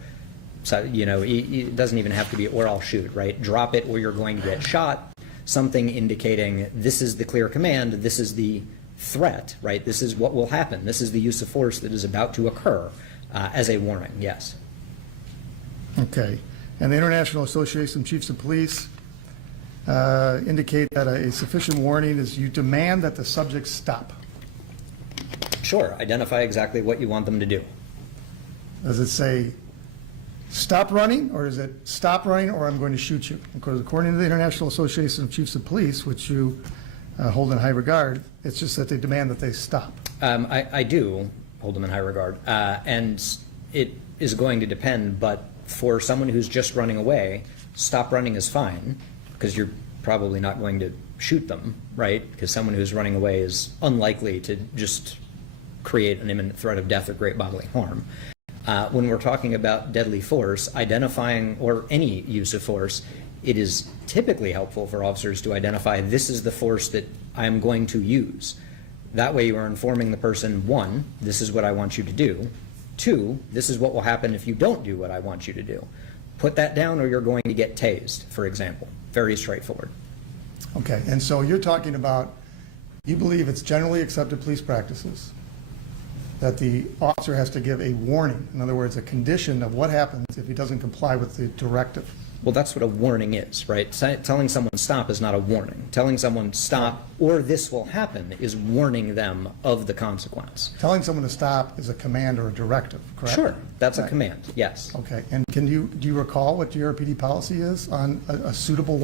so, you know, it doesn't even have to be or I'll shoot, right? Drop it or you're going to get shot, something indicating this is the clear command, this is the threat, right? This is what will happen. This is the use of force that is about to occur, as a warning, yes. Okay. And the International Association of Chiefs of Police indicate that a sufficient warning is you demand that the subject stop. Sure, identify exactly what you want them to do. Does it say, stop running, or is it stop running or I'm going to shoot you? Because according to the International Association of Chiefs of Police, which you hold in high regard, it's just that they demand that they stop. I do hold them in high regard, and it is going to depend, but for someone who's just running away, stop running is fine, because you're probably not going to shoot them, right? Because someone who's running away is unlikely to just create an imminent threat of death or great bodily harm. When we're talking about deadly force, identifying, or any use of force, it is typically helpful for officers to identify this is the force that I am going to use. That way you are informing the person, one, this is what I want you to do. Two, this is what will happen if you don't do what I want you to do. Put that down or you're going to get tased, for example. Very straightforward. Okay, and so you're talking about, you believe it's generally accepted police practices that the officer has to give a warning, in other words, a condition of what happens if he doesn't comply with the directive. Well, that's what a warning is, right? Telling someone stop is not a warning. Telling someone stop or this will happen is warning them of the consequence. Telling someone to stop is a command or a directive, correct? Sure, that's a Right. command, yes. Okay, and do you recall what GRPD policy is on a suitable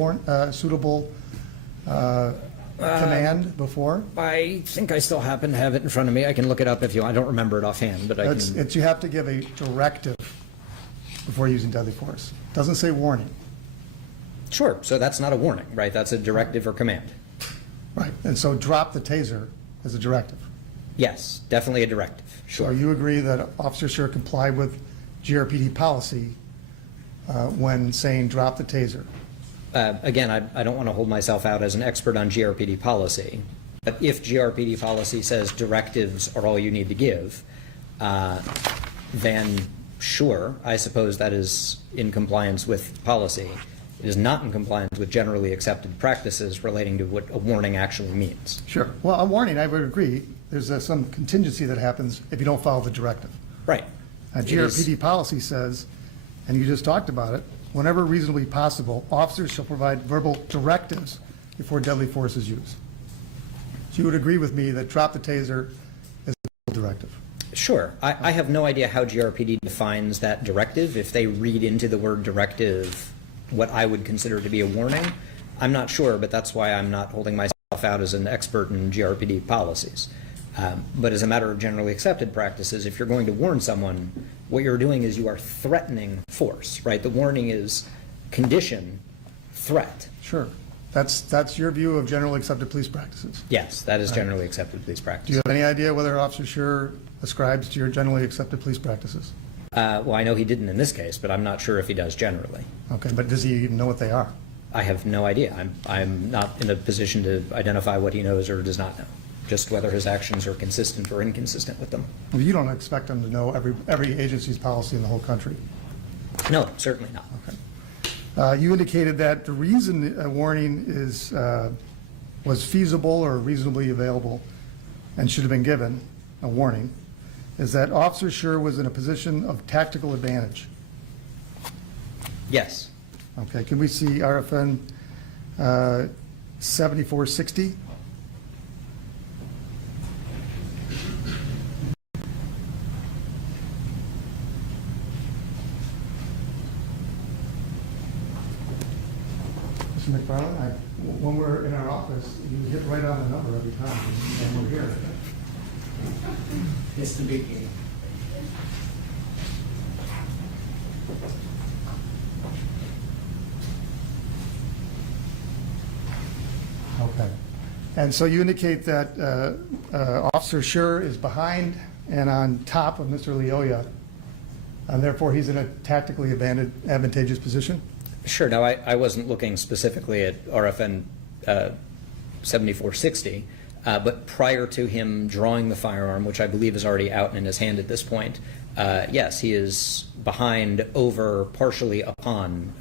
command before? I think I still happen to have it in front of me. I can look it up if you want. I don't remember it offhand, but I can. It's you have to give a directive before using deadly force. Doesn't say warning. Sure, so that's not a warning, right? That's a directive or command. Right, and so drop the taser is a directive. Yes, definitely a directive, So sure. you agree that Officer Schurr complied with GRPD policy when saying drop the taser? Again, I don't want to hold myself out as an expert on GRPD policy, but if GRPD policy says directives are all you need to give, then sure, I suppose that is in compliance with policy. It is not in compliance with generally accepted practices relating to what a warning actually means. Sure. Well, a warning, I would agree. There's some contingency that happens if you don't follow the directive. Right. It is- GRPD policy says, and you just talked about it, whenever reasonably possible, officers shall provide verbal directives before deadly force is used. So you would agree with me that drop the taser is a directive? Sure. I have no idea how GRPD defines that directive. If they read into the word directive what I would consider to be a warning, I'm not sure, but that's why I'm not holding myself out as an expert in GRPD policies. But as a matter of generally accepted practices, if you're going to warn someone, what you're doing is you are threatening force, right? The warning is condition, threat. Sure. That's your view of generally accepted police practices. Yes, that is generally accepted police Do practice. you have any idea whether Officer Schurr ascribes to your generally accepted police practices? Well, I know he didn't in this case, but I'm not sure if he does generally. Okay, but does he even know what they are? I have no idea. I'm not in a position to identify what he knows or does not know, just whether his actions are consistent or inconsistent with them. Well, you don't expect him to know every agency's policy in the whole country. No, certainly not. You indicated that the reason a warning was feasible or reasonably available and should have been given, a warning, is that Officer Schurr was in a position of tactical advantage. Yes. Okay, can we see RFN 7460? Mr. McFarland, when we're in our office, you hit right on the number every time, and we're here. It's the big game. Okay. And so you indicate that Officer Schurr is behind and on top of Mr. Lyoya, and therefore he's in a tactically advantageous position? Sure. Now, I wasn't looking specifically at RFN 7460, but prior to him drawing the firearm, which I believe is already out and in his hand at this point, yes, he is behind, over, partially upon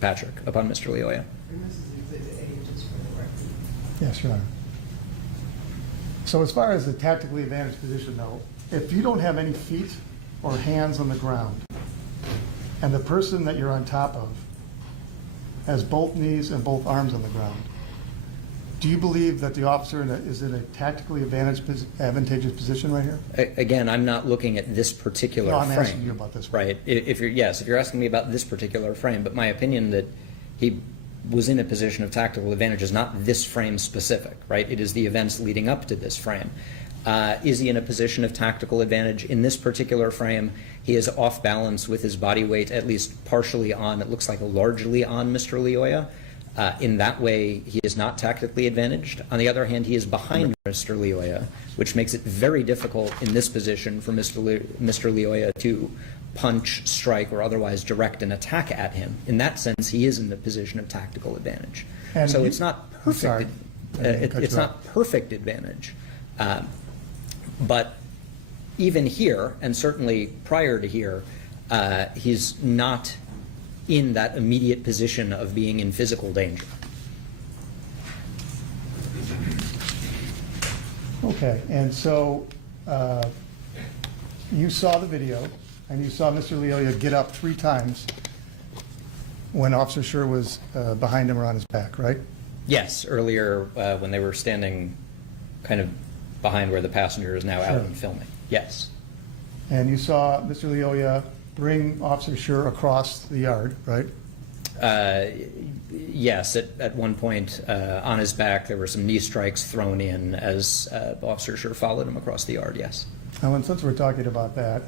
Patrick, upon Mr. Lyoya. And this is Exhibit A, just for the record. Yes, Your Honor. So as far as the tactically advantaged position, though, if you don't have any feet or hands on the ground, and the person that you're on top of has both knees and both arms on the ground, do you believe that the officer is in a tactically advantageous position right here? Again, I'm not looking at this particular No, frame. I'm asking you about this one. Right. If you're asking me about this particular frame, but my opinion that he was in a position of tactical advantage is not this frame specific, right? It is the events leading up to this frame. Is he in a position of tactical advantage? In this particular frame, he is off balance with his body weight, at least partially on, it looks like largely on Mr. Lyoya. In that way, he is not tactically advantaged. On the other hand, he is behind Mr. Lyoya, which makes it very difficult in this position for Mr. Lyoya to punch, strike, or otherwise direct an attack at him. In that sense, he is in the position of tactical advantage. And So you- it's not I'm perfect. sorry. I didn't cut It's you not perfect advantage. But even here, and certainly prior to here, he's not in that immediate position of being in physical danger. Okay, and so you saw the video, and you saw Mr. Lyoya get up 3 times when Officer Schurr was behind him or on his back, right? Yes, earlier when they were standing kind of behind where the passenger is now out Sure. and filming. Yes. And you saw Mr. Lyoya bring Officer Schurr across the yard, right? Yes, at one point on his back there were some knee strikes thrown in as Officer Schurr followed him across the yard, yes. Now, and since we're talking about that,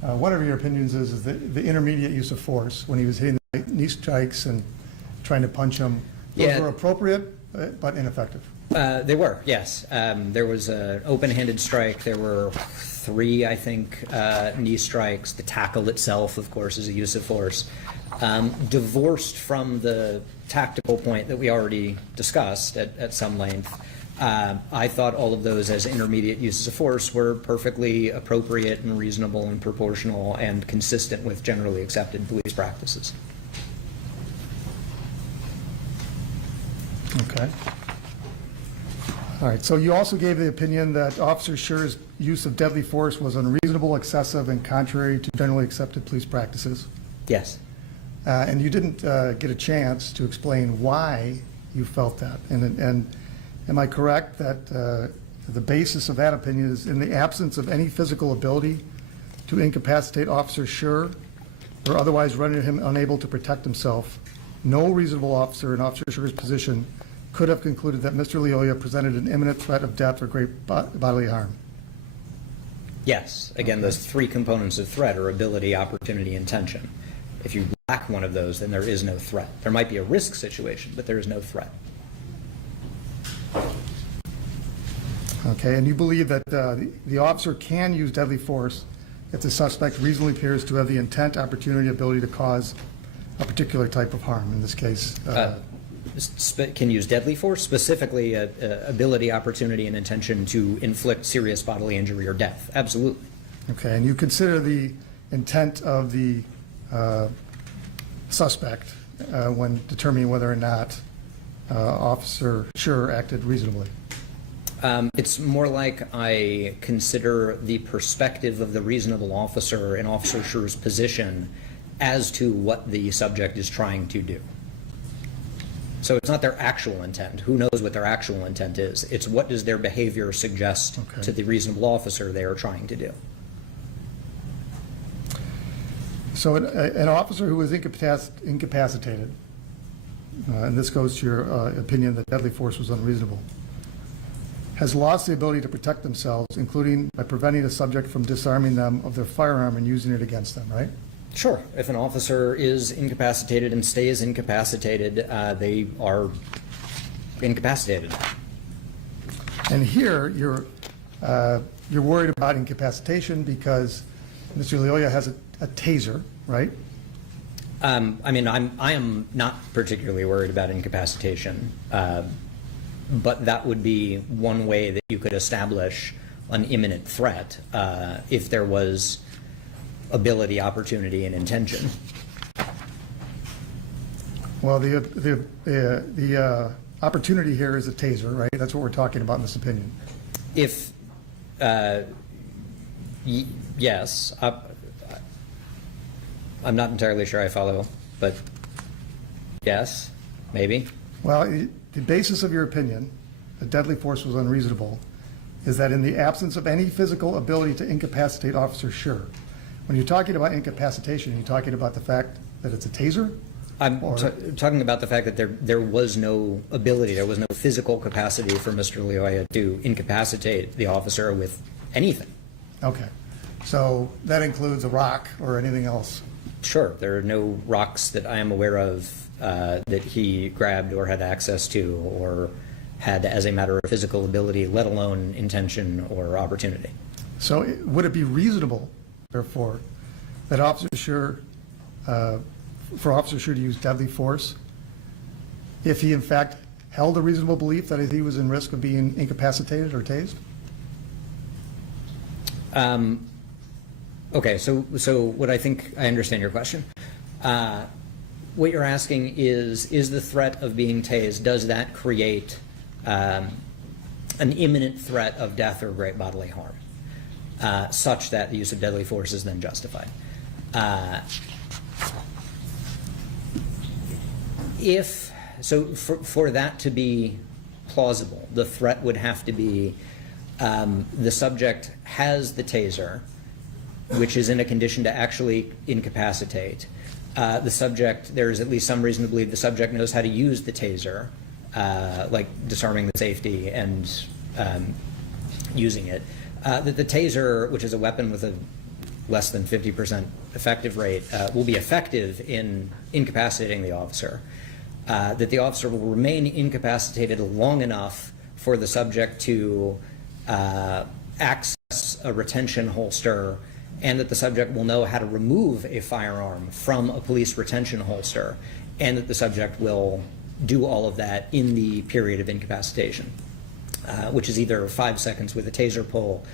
one of your opinions is the intermediate use of force, when he was hitting the knee strikes and trying to punch him, those Yeah. were appropriate but ineffective. They were, yes. There was an open-handed strike. There were 3, I think, knee strikes. The tackle itself, of course, is a use of force. Divorced from the tactical point that we already discussed at some length, I thought all of those as intermediate uses of force were perfectly appropriate and reasonable and proportional and consistent with generally accepted police practices. Okay. All right, so you also gave the opinion that Officer Schurr's use of deadly force was unreasonable, excessive, and contrary to generally accepted police practices. Yes. And you didn't get a chance to explain why you felt that. And am I correct that the basis of that opinion is in the absence of any physical ability to incapacitate Officer Schurr or otherwise render him unable to protect himself, no reasonable officer in Officer Schurr's position could have concluded that Mr. Lyoya presented an imminent threat of death or great bodily harm? Yes. Again, those 3 components of threat are ability, opportunity, intention. If you lack one of those, then there is no threat. There might be a risk situation, but there is no threat. Okay, and you believe that the officer can use deadly force if the suspect reasonably appears to have the intent, opportunity, ability to cause a particular type of harm, in this case. Can use deadly force, specifically ability, opportunity, and intention to inflict serious bodily injury or death. Absolutely. Okay, and you consider the intent of the suspect when determining whether or not Officer Schurr acted reasonably? It's more like I consider the perspective of the reasonable officer in Officer Schurr's position as to what the subject is trying to do. So it's not their actual intent. Who knows what their actual intent is? It's what does their behavior suggest Okay. to the reasonable officer they are trying to do. So an officer who was incapacitated, and this goes to your opinion that deadly force was unreasonable, has lost the ability to protect themselves, including by preventing a subject from disarming them of their firearm and using it against them, right? Sure. If an officer is incapacitated and stays incapacitated, they are incapacitated. And here, you're worried about incapacitation because Mr. Lyoya has a taser, right? I mean, I am not particularly worried about incapacitation, but that would be one way that you could establish an imminent threat if there was ability, opportunity, and intention. Well, the opportunity here is a taser, right? That's what we're talking about in this opinion. If, yes, I'm not entirely sure I follow, but yes, maybe. Well, the basis of your opinion, that deadly force was unreasonable, is that in the absence of any physical ability to incapacitate Officer Schurr. When you're talking about incapacitation, are you talking about the fact that it's a taser? I'm talking about the fact that there was no ability, there was no physical capacity for Mr. Lyoya to incapacitate the officer with anything. Okay. So that includes a rock or anything else? Sure, there are no rocks that I am aware of that he grabbed or had access to or had as a matter of physical ability, let alone intention or opportunity. So would it be reasonable, therefore, that Officer Schurr, for Officer Schurr to use deadly force if he in fact held a reasonable belief that he was in risk of being incapacitated or tased? Okay, so what I think I understand your question. What you're asking is the threat of being tased, does that create an imminent threat of death or great bodily harm, such that the use of deadly force is then justified? For that to be plausible, the threat would have to be the subject has the taser, which is in a condition to actually incapacitate. The subject, there is at least some reason to believe the subject knows how to use the taser, like disarming the safety and using it. That the taser, which is a weapon with a less than 50% effective rate, will be effective in incapacitating the officer. That the officer will remain incapacitated long enough for the subject to access a retention holster, and that the subject will know how to remove a firearm from a police retention holster, and that the subject will do all of that in the period of incapacitation, which is either 5 seconds with a taser pull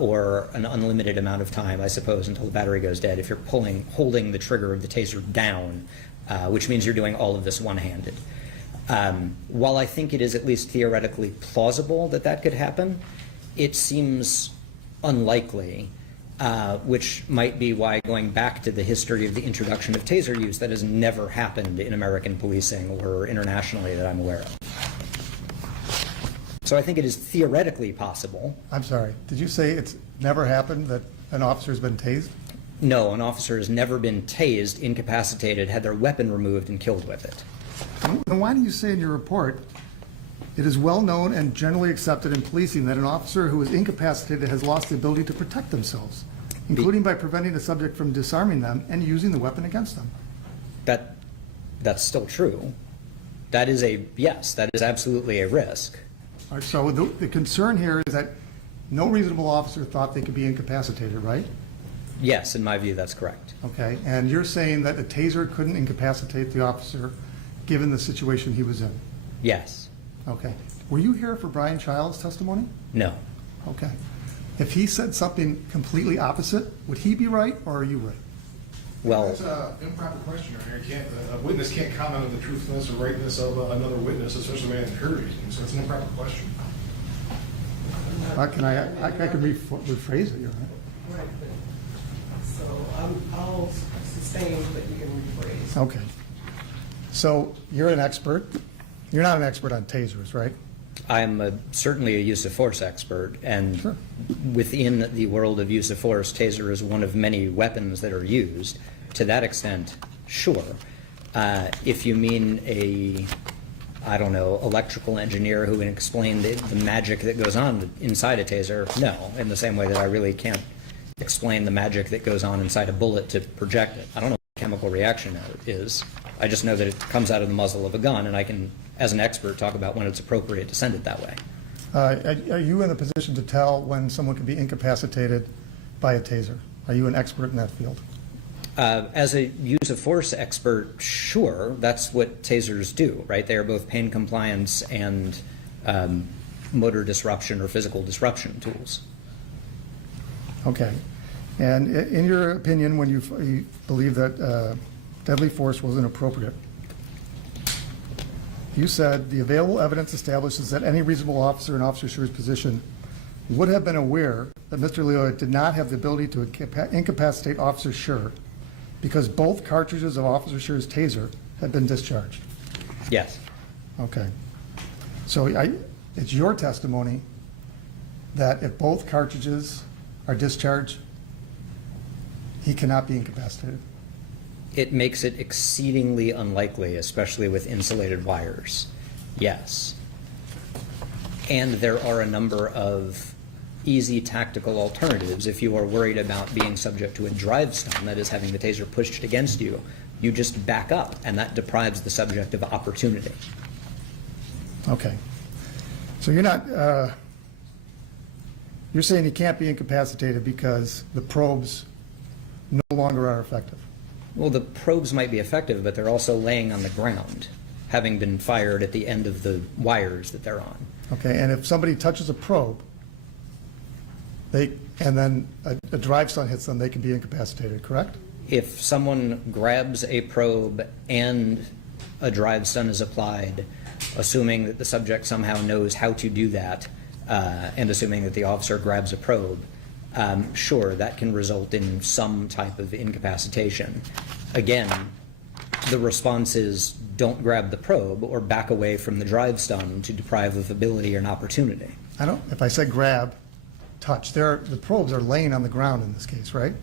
or an unlimited amount of time, I suppose, until the battery goes dead if you're holding the trigger of the taser down, which means you're doing all of this one-handed. While I think it is at least theoretically plausible that that could happen, it seems unlikely, which might be why, going back to the history of the introduction of taser use, that has never happened in American policing or internationally that I'm aware of. So I think it is theoretically possible. I'm sorry, did you say it's never happened that an officer's been tased? No, an officer has never been tased, incapacitated, had their weapon removed, and killed with it. Then why do you say in your report, it is well known and generally accepted in policing that an officer who is incapacitated has lost the ability to protect themselves, including by preventing a subject from disarming them and using the weapon against them? That's still true. That is yes, that is absolutely a risk. All right, so the concern here is that no reasonable officer thought they could be incapacitated, right? Yes, in my view, that's correct. Okay, and you're saying that a taser couldn't incapacitate the officer given the situation he was in? Yes. Okay. Were you here for Brian Child's testimony? No. Okay. If he said something completely opposite, would he be right or are you right? Well, That's an improper question. A witness can't comment on the truthfulness or rightness of another witness, especially when they haven't heard anything. So it's an improper question. I can rephrase it, you're right. Right, but, so I'll sustain, but you can rephrase. Okay. So you're an expert. You're not an expert on tasers, right? I'm certainly a use of force expert, and Sure. within the world of use of force, taser is one of many weapons that are used. To that extent, sure. If you mean I don't know, electrical engineer who can explain the magic that goes on inside a taser? No, in the same way that I really can't explain the magic that goes on inside a bullet to project it. I don't know what chemical reaction is. I just know that it comes out of the muzzle of a gun, and I can, as an expert, talk about when it's appropriate to send it that way. Are you in a position to tell when someone can be incapacitated by a taser? Are you an expert in that field? As a use of force expert, sure, that's what tasers do, right? They are both pain compliance and motor disruption or physical disruption tools. Okay. And in your opinion, when you believe that deadly force was inappropriate, you said the available evidence establishes that any reasonable officer in Officer Schurr's position would have been aware that Mr. Lyoya did not have the ability to incapacitate Officer Schurr because both cartridges of Officer Schurr's taser had been discharged. Yes. Okay. So it's your testimony that if both cartridges are discharged, he cannot be incapacitated. It makes it exceedingly unlikely, especially with insulated wires. Yes. And there are a number of easy tactical alternatives. If you are worried about being subject to a drive stun, that is having the taser pushed against you, you just back up, and that deprives the subject of opportunity. Okay. So you're not, you're saying he can't be incapacitated because the probes no longer are effective. Well, the probes might be effective, but they're also laying on the ground, having been fired at the end of the wires that they're on. Okay, and if somebody touches a probe, and then a drive stun hits them, they can be incapacitated, correct? If someone grabs a probe and a drive stun is applied, assuming that the subject somehow knows how to do that, and assuming that the officer grabs a probe, sure, that can result in some type of incapacitation. Again, the response is don't grab the probe or back away from the drive stun to deprive of ability or an opportunity. If I said grab, touch, the probes are laying on the ground in this case, right?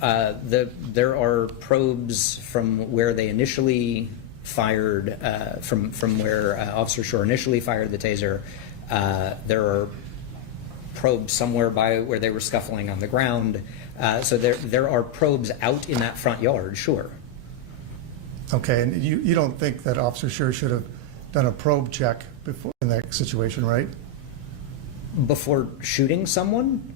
There are probes from where they initially fired, from where Officer Schurr initially fired the taser. There are probes somewhere by where they were scuffling on the ground. So there are probes out in that front yard, sure. Okay, and you don't think that Officer Schurr should have done a probe check before in that situation, right? Before shooting someone?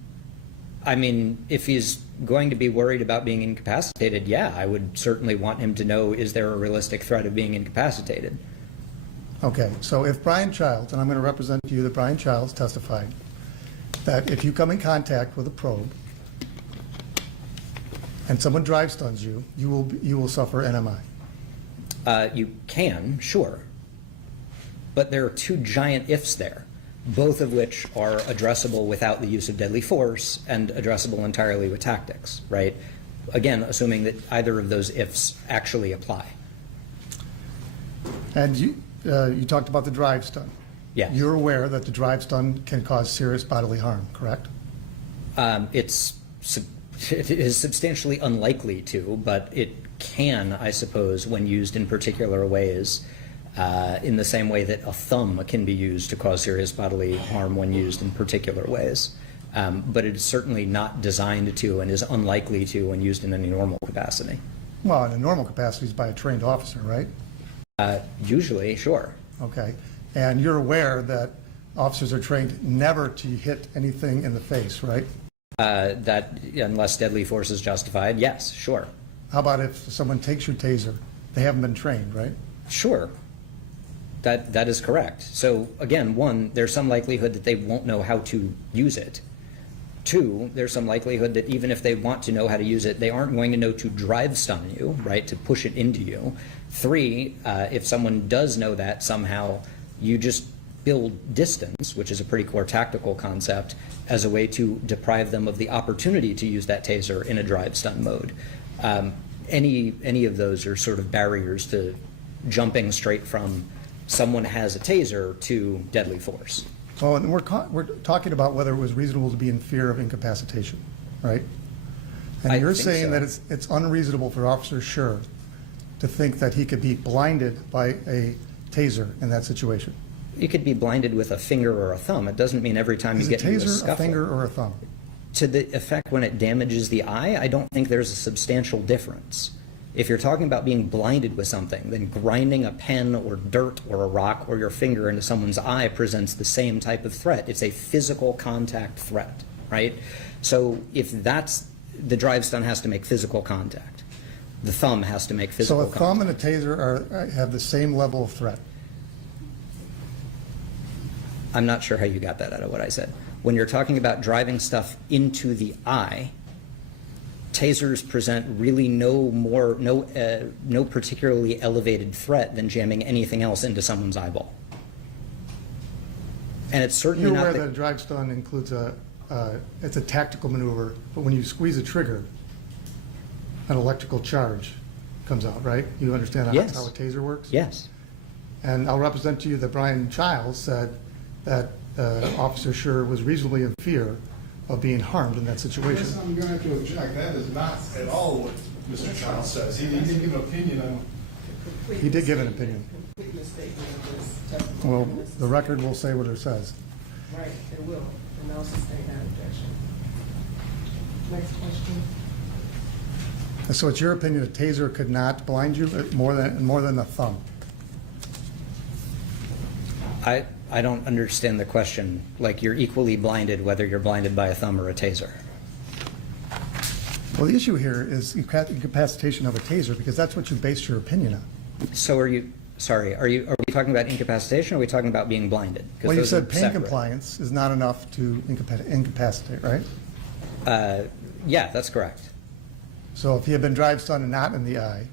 I mean, if he's going to be worried about being incapacitated, yeah, I would certainly want him to know, is there a realistic threat of being incapacitated? Okay, so if Brian Childs, and I'm going to represent to you that Brian Childs testified, that if you come in contact with a probe and someone drive stuns you, you will suffer NMI. You can, sure. But there are two giant ifs there, both of which are addressable without the use of deadly force and addressable entirely with tactics, right? Again, assuming that either of those ifs actually apply. And you talked about the drive stun. Yes. You're aware that the drive stun can cause serious bodily harm, correct? It is substantially unlikely to, but it can, I suppose, when used in particular ways, in the same way that a thumb can be used to cause serious bodily harm when used in particular ways. But it is certainly not designed to and is unlikely to when used in any normal capacity. Well, in a normal capacity is by a trained officer, right? Usually, sure. Okay. And you're aware that officers are trained never to hit anything in the face, right? That, unless deadly force is justified, yes, sure. How about if someone takes your taser? They haven't been trained, right? Sure. That is correct. So again, one, there's some likelihood that they won't know how to use it. Two, there's some likelihood that even if they want to know how to use it, they aren't going to know to drive stun you, right, to push it into you. Three, if someone does know that somehow, you just build distance, which is a pretty core tactical concept, as a way to deprive them of the opportunity to use that taser in a drive stun mode. Any of those are sort of barriers to jumping straight from someone has a taser to deadly force. Well, and we're talking about whether it was reasonable to be in fear of incapacitation, right? And you're saying so. that it's unreasonable for Officer Schurr to think that he could be blinded by a taser in that situation? You could be blinded with a finger or a thumb. It doesn't mean every time Is you a get into a taser scuffle. a finger or a thumb? To the effect when it damages the eye, I don't think there's a substantial difference. If you're talking about being blinded with something, then grinding a pen or dirt or a rock or your finger into someone's eye presents the same type of threat. It's a physical contact threat, right? So if that's, the drive stun has to make physical contact. The thumb has to make So physical a contact. thumb and a taser have the same level of threat. I'm not sure how you got that out of what I said. When you're talking about driving stuff into the eye, tasers present really no particularly elevated threat than jamming anything else into someone's eyeball. And it's certainly You're not aware the, that a drive stun includes it's a tactical maneuver, but when you squeeze a trigger, an electrical charge comes out, right? You understand how Yes. how a taser works? yes. And I'll represent to you that Brian Childs said that Officer Schurr was reasonably in fear of being harmed in that situation. Yes, I'm going to have to object. That is not at all what Mr. Childs says. He didn't give an opinion on. He did give an opinion. Complete misstatement of this testimony. Well, the record will say what it says. Right, it will, and I'll sustain that objection. Next question. So it's your opinion a taser could not blind you more than a thumb? I don't understand the question. Like, you're equally blinded whether you're blinded by a thumb or a taser. Well, the issue here is incapacitation of a taser, because that's what you based your opinion on. So are we talking about incapacitation or are we talking about being blinded? 'Cause Well, you those are said pain separate. compliance is not enough to incapacitate, right? Yeah, that's correct. So if he had been drive stunned and not in the eye,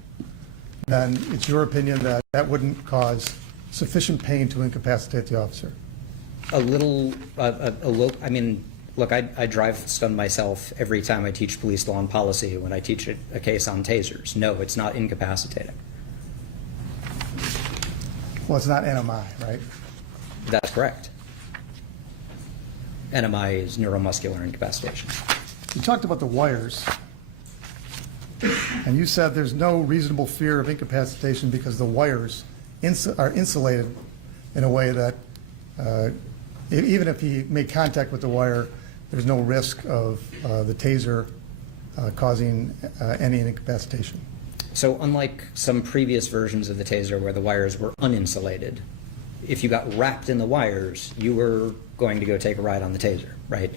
then it's your opinion that that wouldn't cause sufficient pain to incapacitate the officer. I mean, look, I drive stun myself every time I teach police law and policy when I teach a case on tasers. No, it's not incapacitating. Well, it's not NMI, right? That's correct. NMI is neuromuscular incapacitation. You talked about the wires, and you said there's no reasonable fear of incapacitation because the wires are insulated in a way that even if he made contact with the wire, there's no risk of the taser causing any incapacitation. So unlike some previous versions of the taser where the wires were uninsulated, if you got wrapped in the wires, you were going to go take a ride on the taser, right?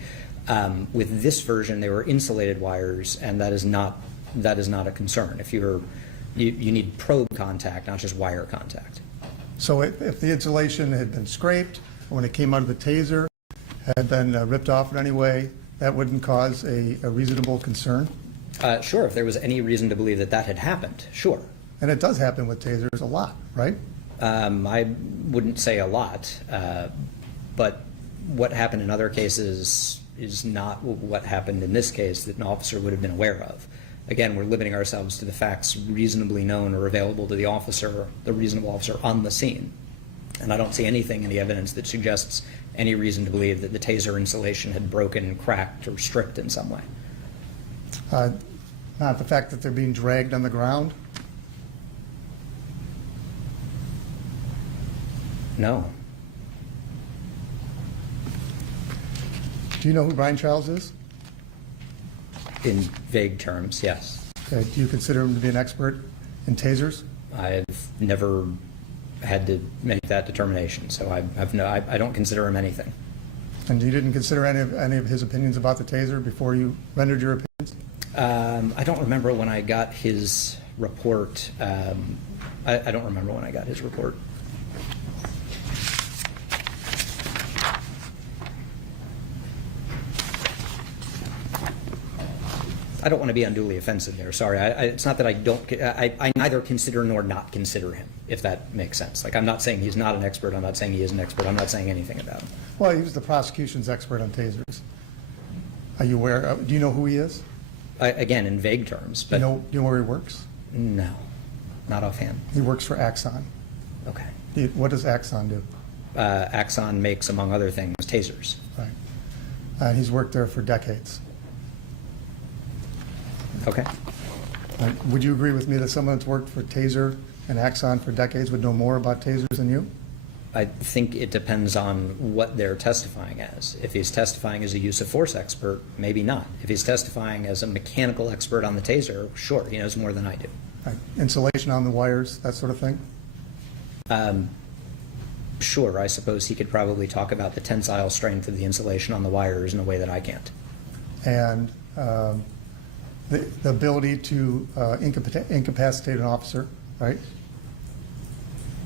With this version, they were insulated wires, and that is not a concern. If you need probe contact, not just wire contact. So if the insulation had been scraped, or when it came out of the taser, had been ripped off in any way, that wouldn't cause a reasonable concern? Sure, if there was any reason to believe that had happened, sure. And it does happen with tasers a lot, right? I wouldn't say a lot, but what happened in other cases is not what happened in this case that an officer would have been aware of. Again, we're limiting ourselves to the facts reasonably known or available to the officer, the reasonable officer on the scene. And I don't see anything in the evidence that suggests any reason to believe that the taser insulation had broken, cracked, or stripped in some way. Not the fact that they're being dragged on the ground? No. Do you know who Brian Childs is? In vague terms, yes. Okay. Do you consider him to be an expert in tasers? I've never had to make that determination, so I don't consider him anything. And you didn't consider any of his opinions about the taser before you rendered your opinions? I don't remember when I got his report. I don't remember when I got his report. I don't want to be unduly offensive there. Sorry. It's not that I don't. I neither consider nor not consider him, if that makes sense. Like, I'm not saying he's not an expert. I'm not saying he is an expert. I'm not saying anything about him. Well, he was the prosecution's expert on tasers. Are you aware? Do you know who he is? Again, in vague terms. Do But you know where he works? No, not offhand. He works for Axon. Okay. What does Axon do? Axon makes, among other things, tasers. Right. And he's worked there for decades. Okay. Would you agree with me that someone that's worked for Taser in Axon for decades would know more about tasers than you? I think it depends on what they're testifying as. If he's testifying as a use of force expert, maybe not. If he's testifying as a mechanical expert on the taser, sure, he knows more than I do. Right. Insulation on the wires, that sort of thing? Sure, I suppose he could probably talk about the tensile strength of the insulation on the wires in a way that I can't. And the ability to incapacitate an officer, right?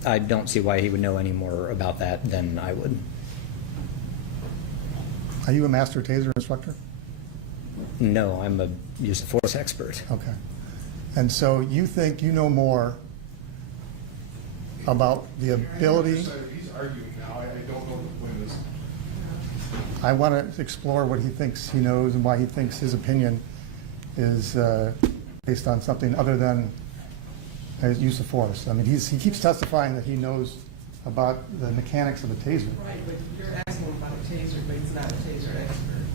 I don't see why he would know any more about that than I would. Are you a master taser instructor? No, I'm a use of force expert. Okay. And so you think you know more about the ability? He's arguing now. I don't know what the point is. I want to explore what he thinks he knows and why he thinks his opinion is based on something other than his use of force. I mean, he keeps testifying that he knows about the mechanics of a taser. Right, but you're asking him about a taser, but he's not a taser expert.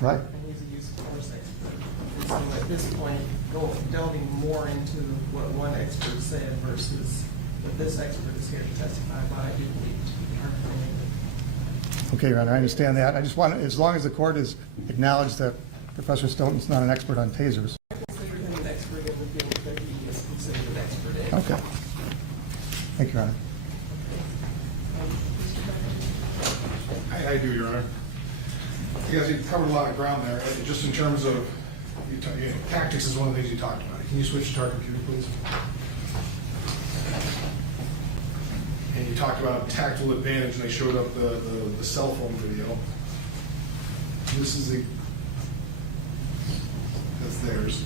Right. And he's a use of force expert. And so at this point, delving more into what one expert said versus what this expert is here to testify about, I do believe to be arguing. Okay, Your Honor, I understand that. I just want, as long as the court has acknowledged that Professor Stoughton's not an expert on tasers. I consider him an expert in the field that he is considered an expert in. Okay. Thank you, Your Honor. I do, Your Honor. You guys, you've covered a lot of ground there. Just in terms of tactics is one of the things you talked about. Can you switch to our computer, please? And you talked about tactical advantage, and they showed up the cell phone video. This is that's theirs.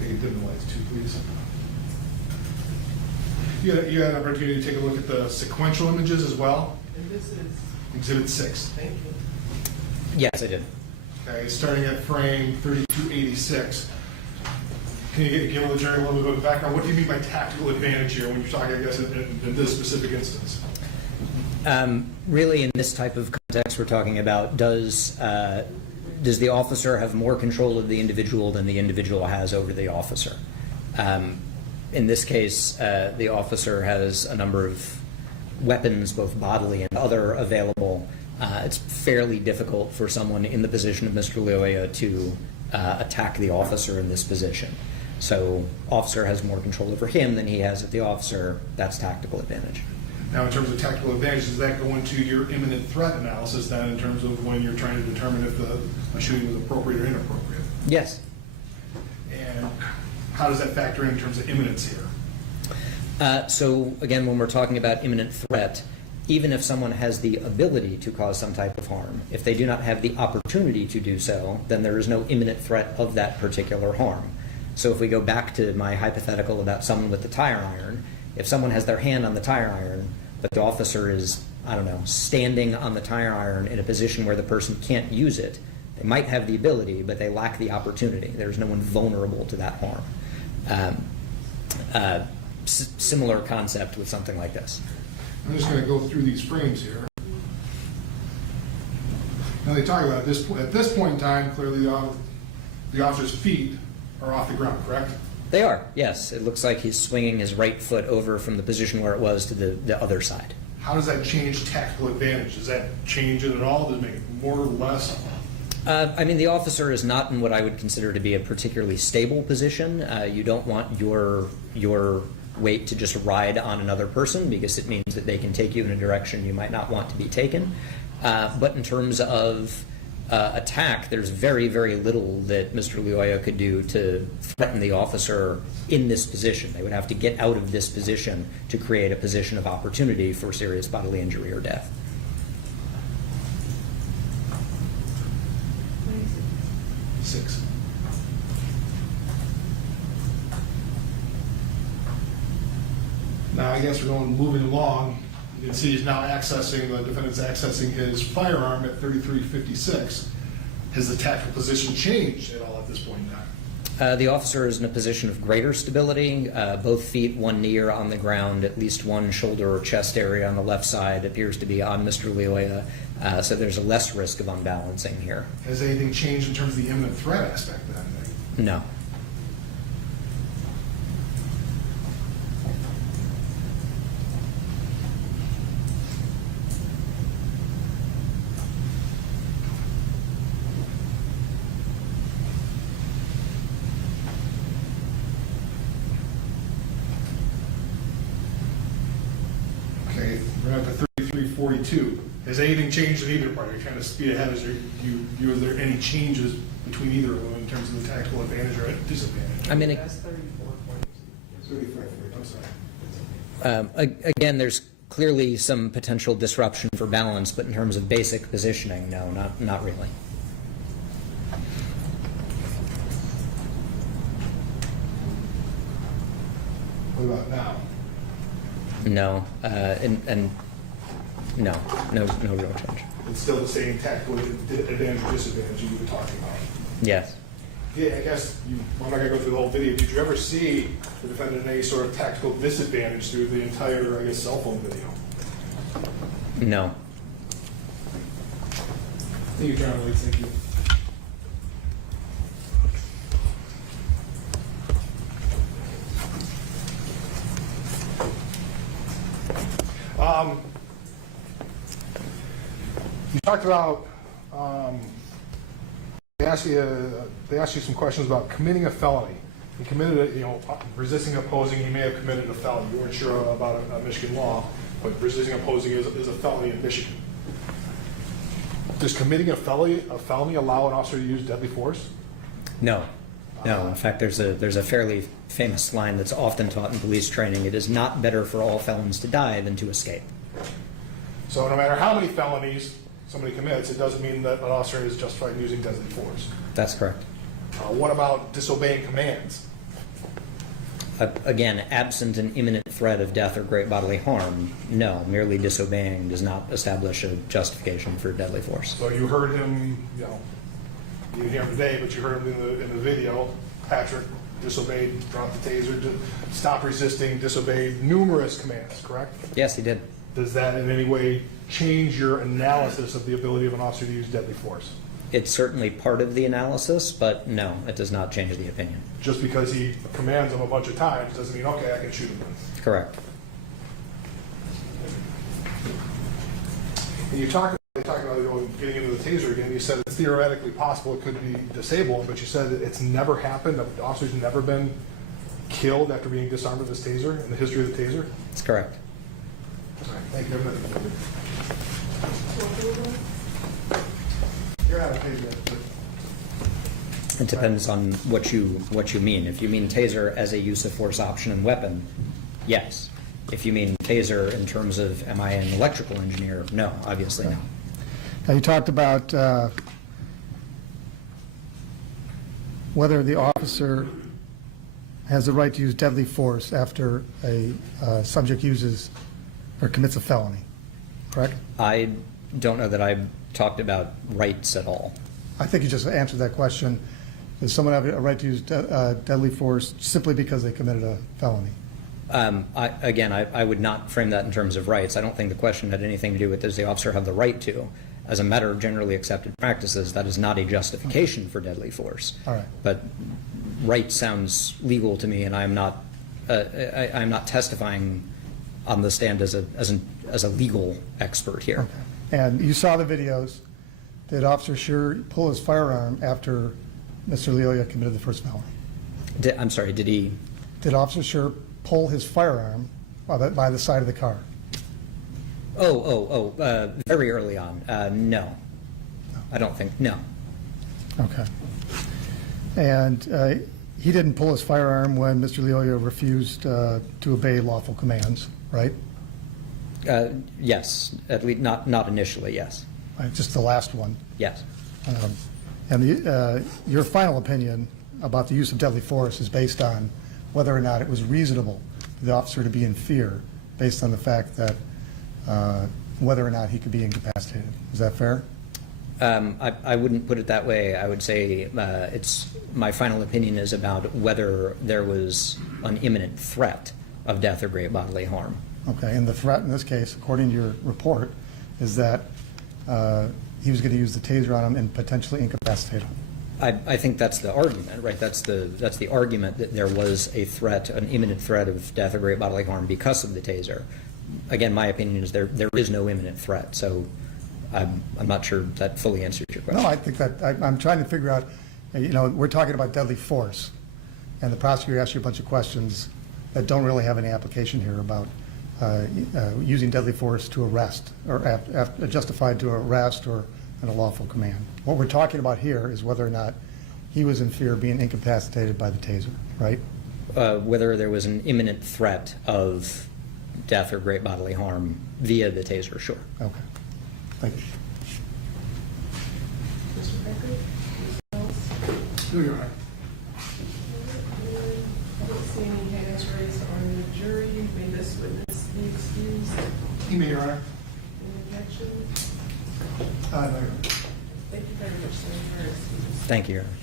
Hey, dim the lights too, please. You had an opportunity to take a look at the sequential images as well. And this is, Exhibit 6. thank you. Yes, I did. Okay, starting at frame 3286. Can you give the jury a little bit of background? What do you mean by tactical advantage here when you're talking, I guess, in this specific instance? Really, in this type of context, we're talking about does the officer have more control of the individual than the individual has over the officer? In this case, the officer has a number of weapons, both bodily and other, available. It's fairly difficult for someone in the position of Mr. Lyoya to attack the officer in this position. So, officer has more control over him than he has of the officer. That's tactical advantage. Now, in terms of tactical advantage, does that go into your imminent threat analysis then in terms of when you're trying to determine if a shooting was appropriate or inappropriate? Yes. And how does that factor in terms of imminence here? So, again, when we're talking about imminent threat, even if someone has the ability to cause some type of harm, if they do not have the opportunity to do so, then there is no imminent threat of that particular harm. So if we go back to my hypothetical about someone with the tire iron, if someone has their hand on the tire iron, but the officer is, I don't know, standing on the tire iron in a position where the person can't use it, they might have the ability, but they lack the opportunity. There's no one vulnerable to that harm. Similar concept with something like this. I'm just going to go through these frames here. Now they talk about at this point in time, clearly the officer's feet are off the ground, correct? They are, yes. It looks like he's swinging his right foot over from the position where it was to the other side. How does that change tactical advantage? Does that change it at all? Does it make it more or less? I mean, the officer is not in what I would consider to be a particularly stable position. You don't want your weight to just ride on another person because it means that they can take you in a direction you might not want to be taken. But in terms of attack, there's very, very little that Mr. Lyoya could do to threaten the officer in this position. They would have to get out of this position to create a position of opportunity for serious bodily injury or death. Six. Now, I guess we're moving along. You can see the defendant's accessing his firearm at 3356. Has the tactical position changed at all at this point in The officer is in a position of greater stability. Both feet, one knee are on the ground. At least one shoulder or chest area on the left side appears to be on Mr. Lyoya. So there's a less risk of unbalancing here. Has anything changed in terms of the imminent threat aspect of that thing? No. Okay, we're at the 3342. Has anything changed in either party? You're trying to speed ahead. Is there any changes between either of them in terms of the tactical advantage or disadvantage? I mean, That's 34.2. 34, I'm sorry. again, there's clearly some potential disruption for balance, but in terms of basic positioning, no, not really. What about now? No, and no real change. It's still the same tactical advantage or disadvantage you were talking about. Yes. Yeah, I guess I'm not going to go through the whole video. Did you ever see the defendant in any sort of tactical disadvantage through the entire, I guess, cell phone video? No. Thank you, John. Thank you. You talked about, they asked you some questions about committing a felony. He committed resisting opposing, he may have committed a felony. You weren't sure about a Michigan law, but resisting opposing is a felony in Michigan. Does committing a felony allow an officer to use deadly force? No. No. In fact, there's a fairly famous line that's often taught in police training. It is not better for all felons to die than to escape. So no matter how many felonies somebody commits, it doesn't mean that an officer is justified in using deadly force. That's correct. What about disobeying commands? Again, absent an imminent threat of death or great bodily harm, no. Merely disobeying does not establish a justification for deadly force. So you heard him, you didn't hear him today, but you heard him in the video. Patrick disobeyed, dropped the taser, stopped resisting, disobeyed numerous commands, correct? Yes, he did. Does that in any way change your analysis of the ability of an officer to use deadly force? It's certainly part of the analysis, but no, it does not change the opinion. Just because he commands them a bunch of times doesn't mean, okay, I can shoot him. Correct. And you talk about getting into the taser again. You said it's theoretically possible it could be disabled, but you said that it's never happened. The officer's never been killed after being disarmed with this taser in the history of the taser? That's correct. All right, thank you. You're out of taser. It depends on what you mean. If you mean taser as a use of force option and weapon, yes. If you mean taser in terms of am I an electrical engineer, no, obviously no. Now, you talked about whether the officer has the right to use deadly force after a subject uses or commits a felony, correct? I don't know that I talked about rights at all. I think you just answered that question. Does someone have a right to use deadly force simply because they committed a felony? I would not frame that in terms of rights. I don't think the question had anything to do with does the officer have the right to. As a matter of generally accepted practices, that is not a justification for deadly force. All right. But right sounds legal to me, and I'm not testifying on the stand as a legal expert here. Okay. And you saw the videos. Did Officer Schurr pull his firearm after Mr. Lyoya committed the first felony? I'm sorry, did he? Did Officer Schurr pull his firearm by the side of the car? Very early on. No. I don't think, no. Okay. And he didn't pull his firearm when Mr. Lyoya refused to obey lawful commands, right? Yes, at least not initially, yes. Right, just the last one. Yes. And your final opinion about the use of deadly force is based on whether or not it was reasonable for the officer to be in fear based on the fact that whether or not he could be incapacitated. Is that fair? I wouldn't put it that way. I would say my final opinion is about whether there was an imminent threat of death or great bodily harm. Okay, and the threat in this case, according to your report, is that he was going to use the taser on him and potentially incapacitate him. I think that's the argument, right? That's the argument that there was a threat, an imminent threat of death or great bodily harm because of the taser. Again, my opinion is there is no imminent threat, so I'm not sure that fully answers your question. No, I think that, I'm trying to figure out, we're talking about deadly force, and the prosecutor asked you a bunch of questions that don't really have any application here about using deadly force to arrest, or justified to arrest or an unlawful command. What we're talking about here is whether or not he was in fear of being incapacitated by the taser, right? Whether there was an imminent threat of death or great bodily harm via the taser, sure. Okay. Thank you. Mr. Patrick, anything else? No, Your Honor. I don't see any hands raised on the jury. May this witness be excused? You may, Your Honor. Any objection? No, Your Honor. Thank you very much, sir. You're excused. Thank you, Your Honor.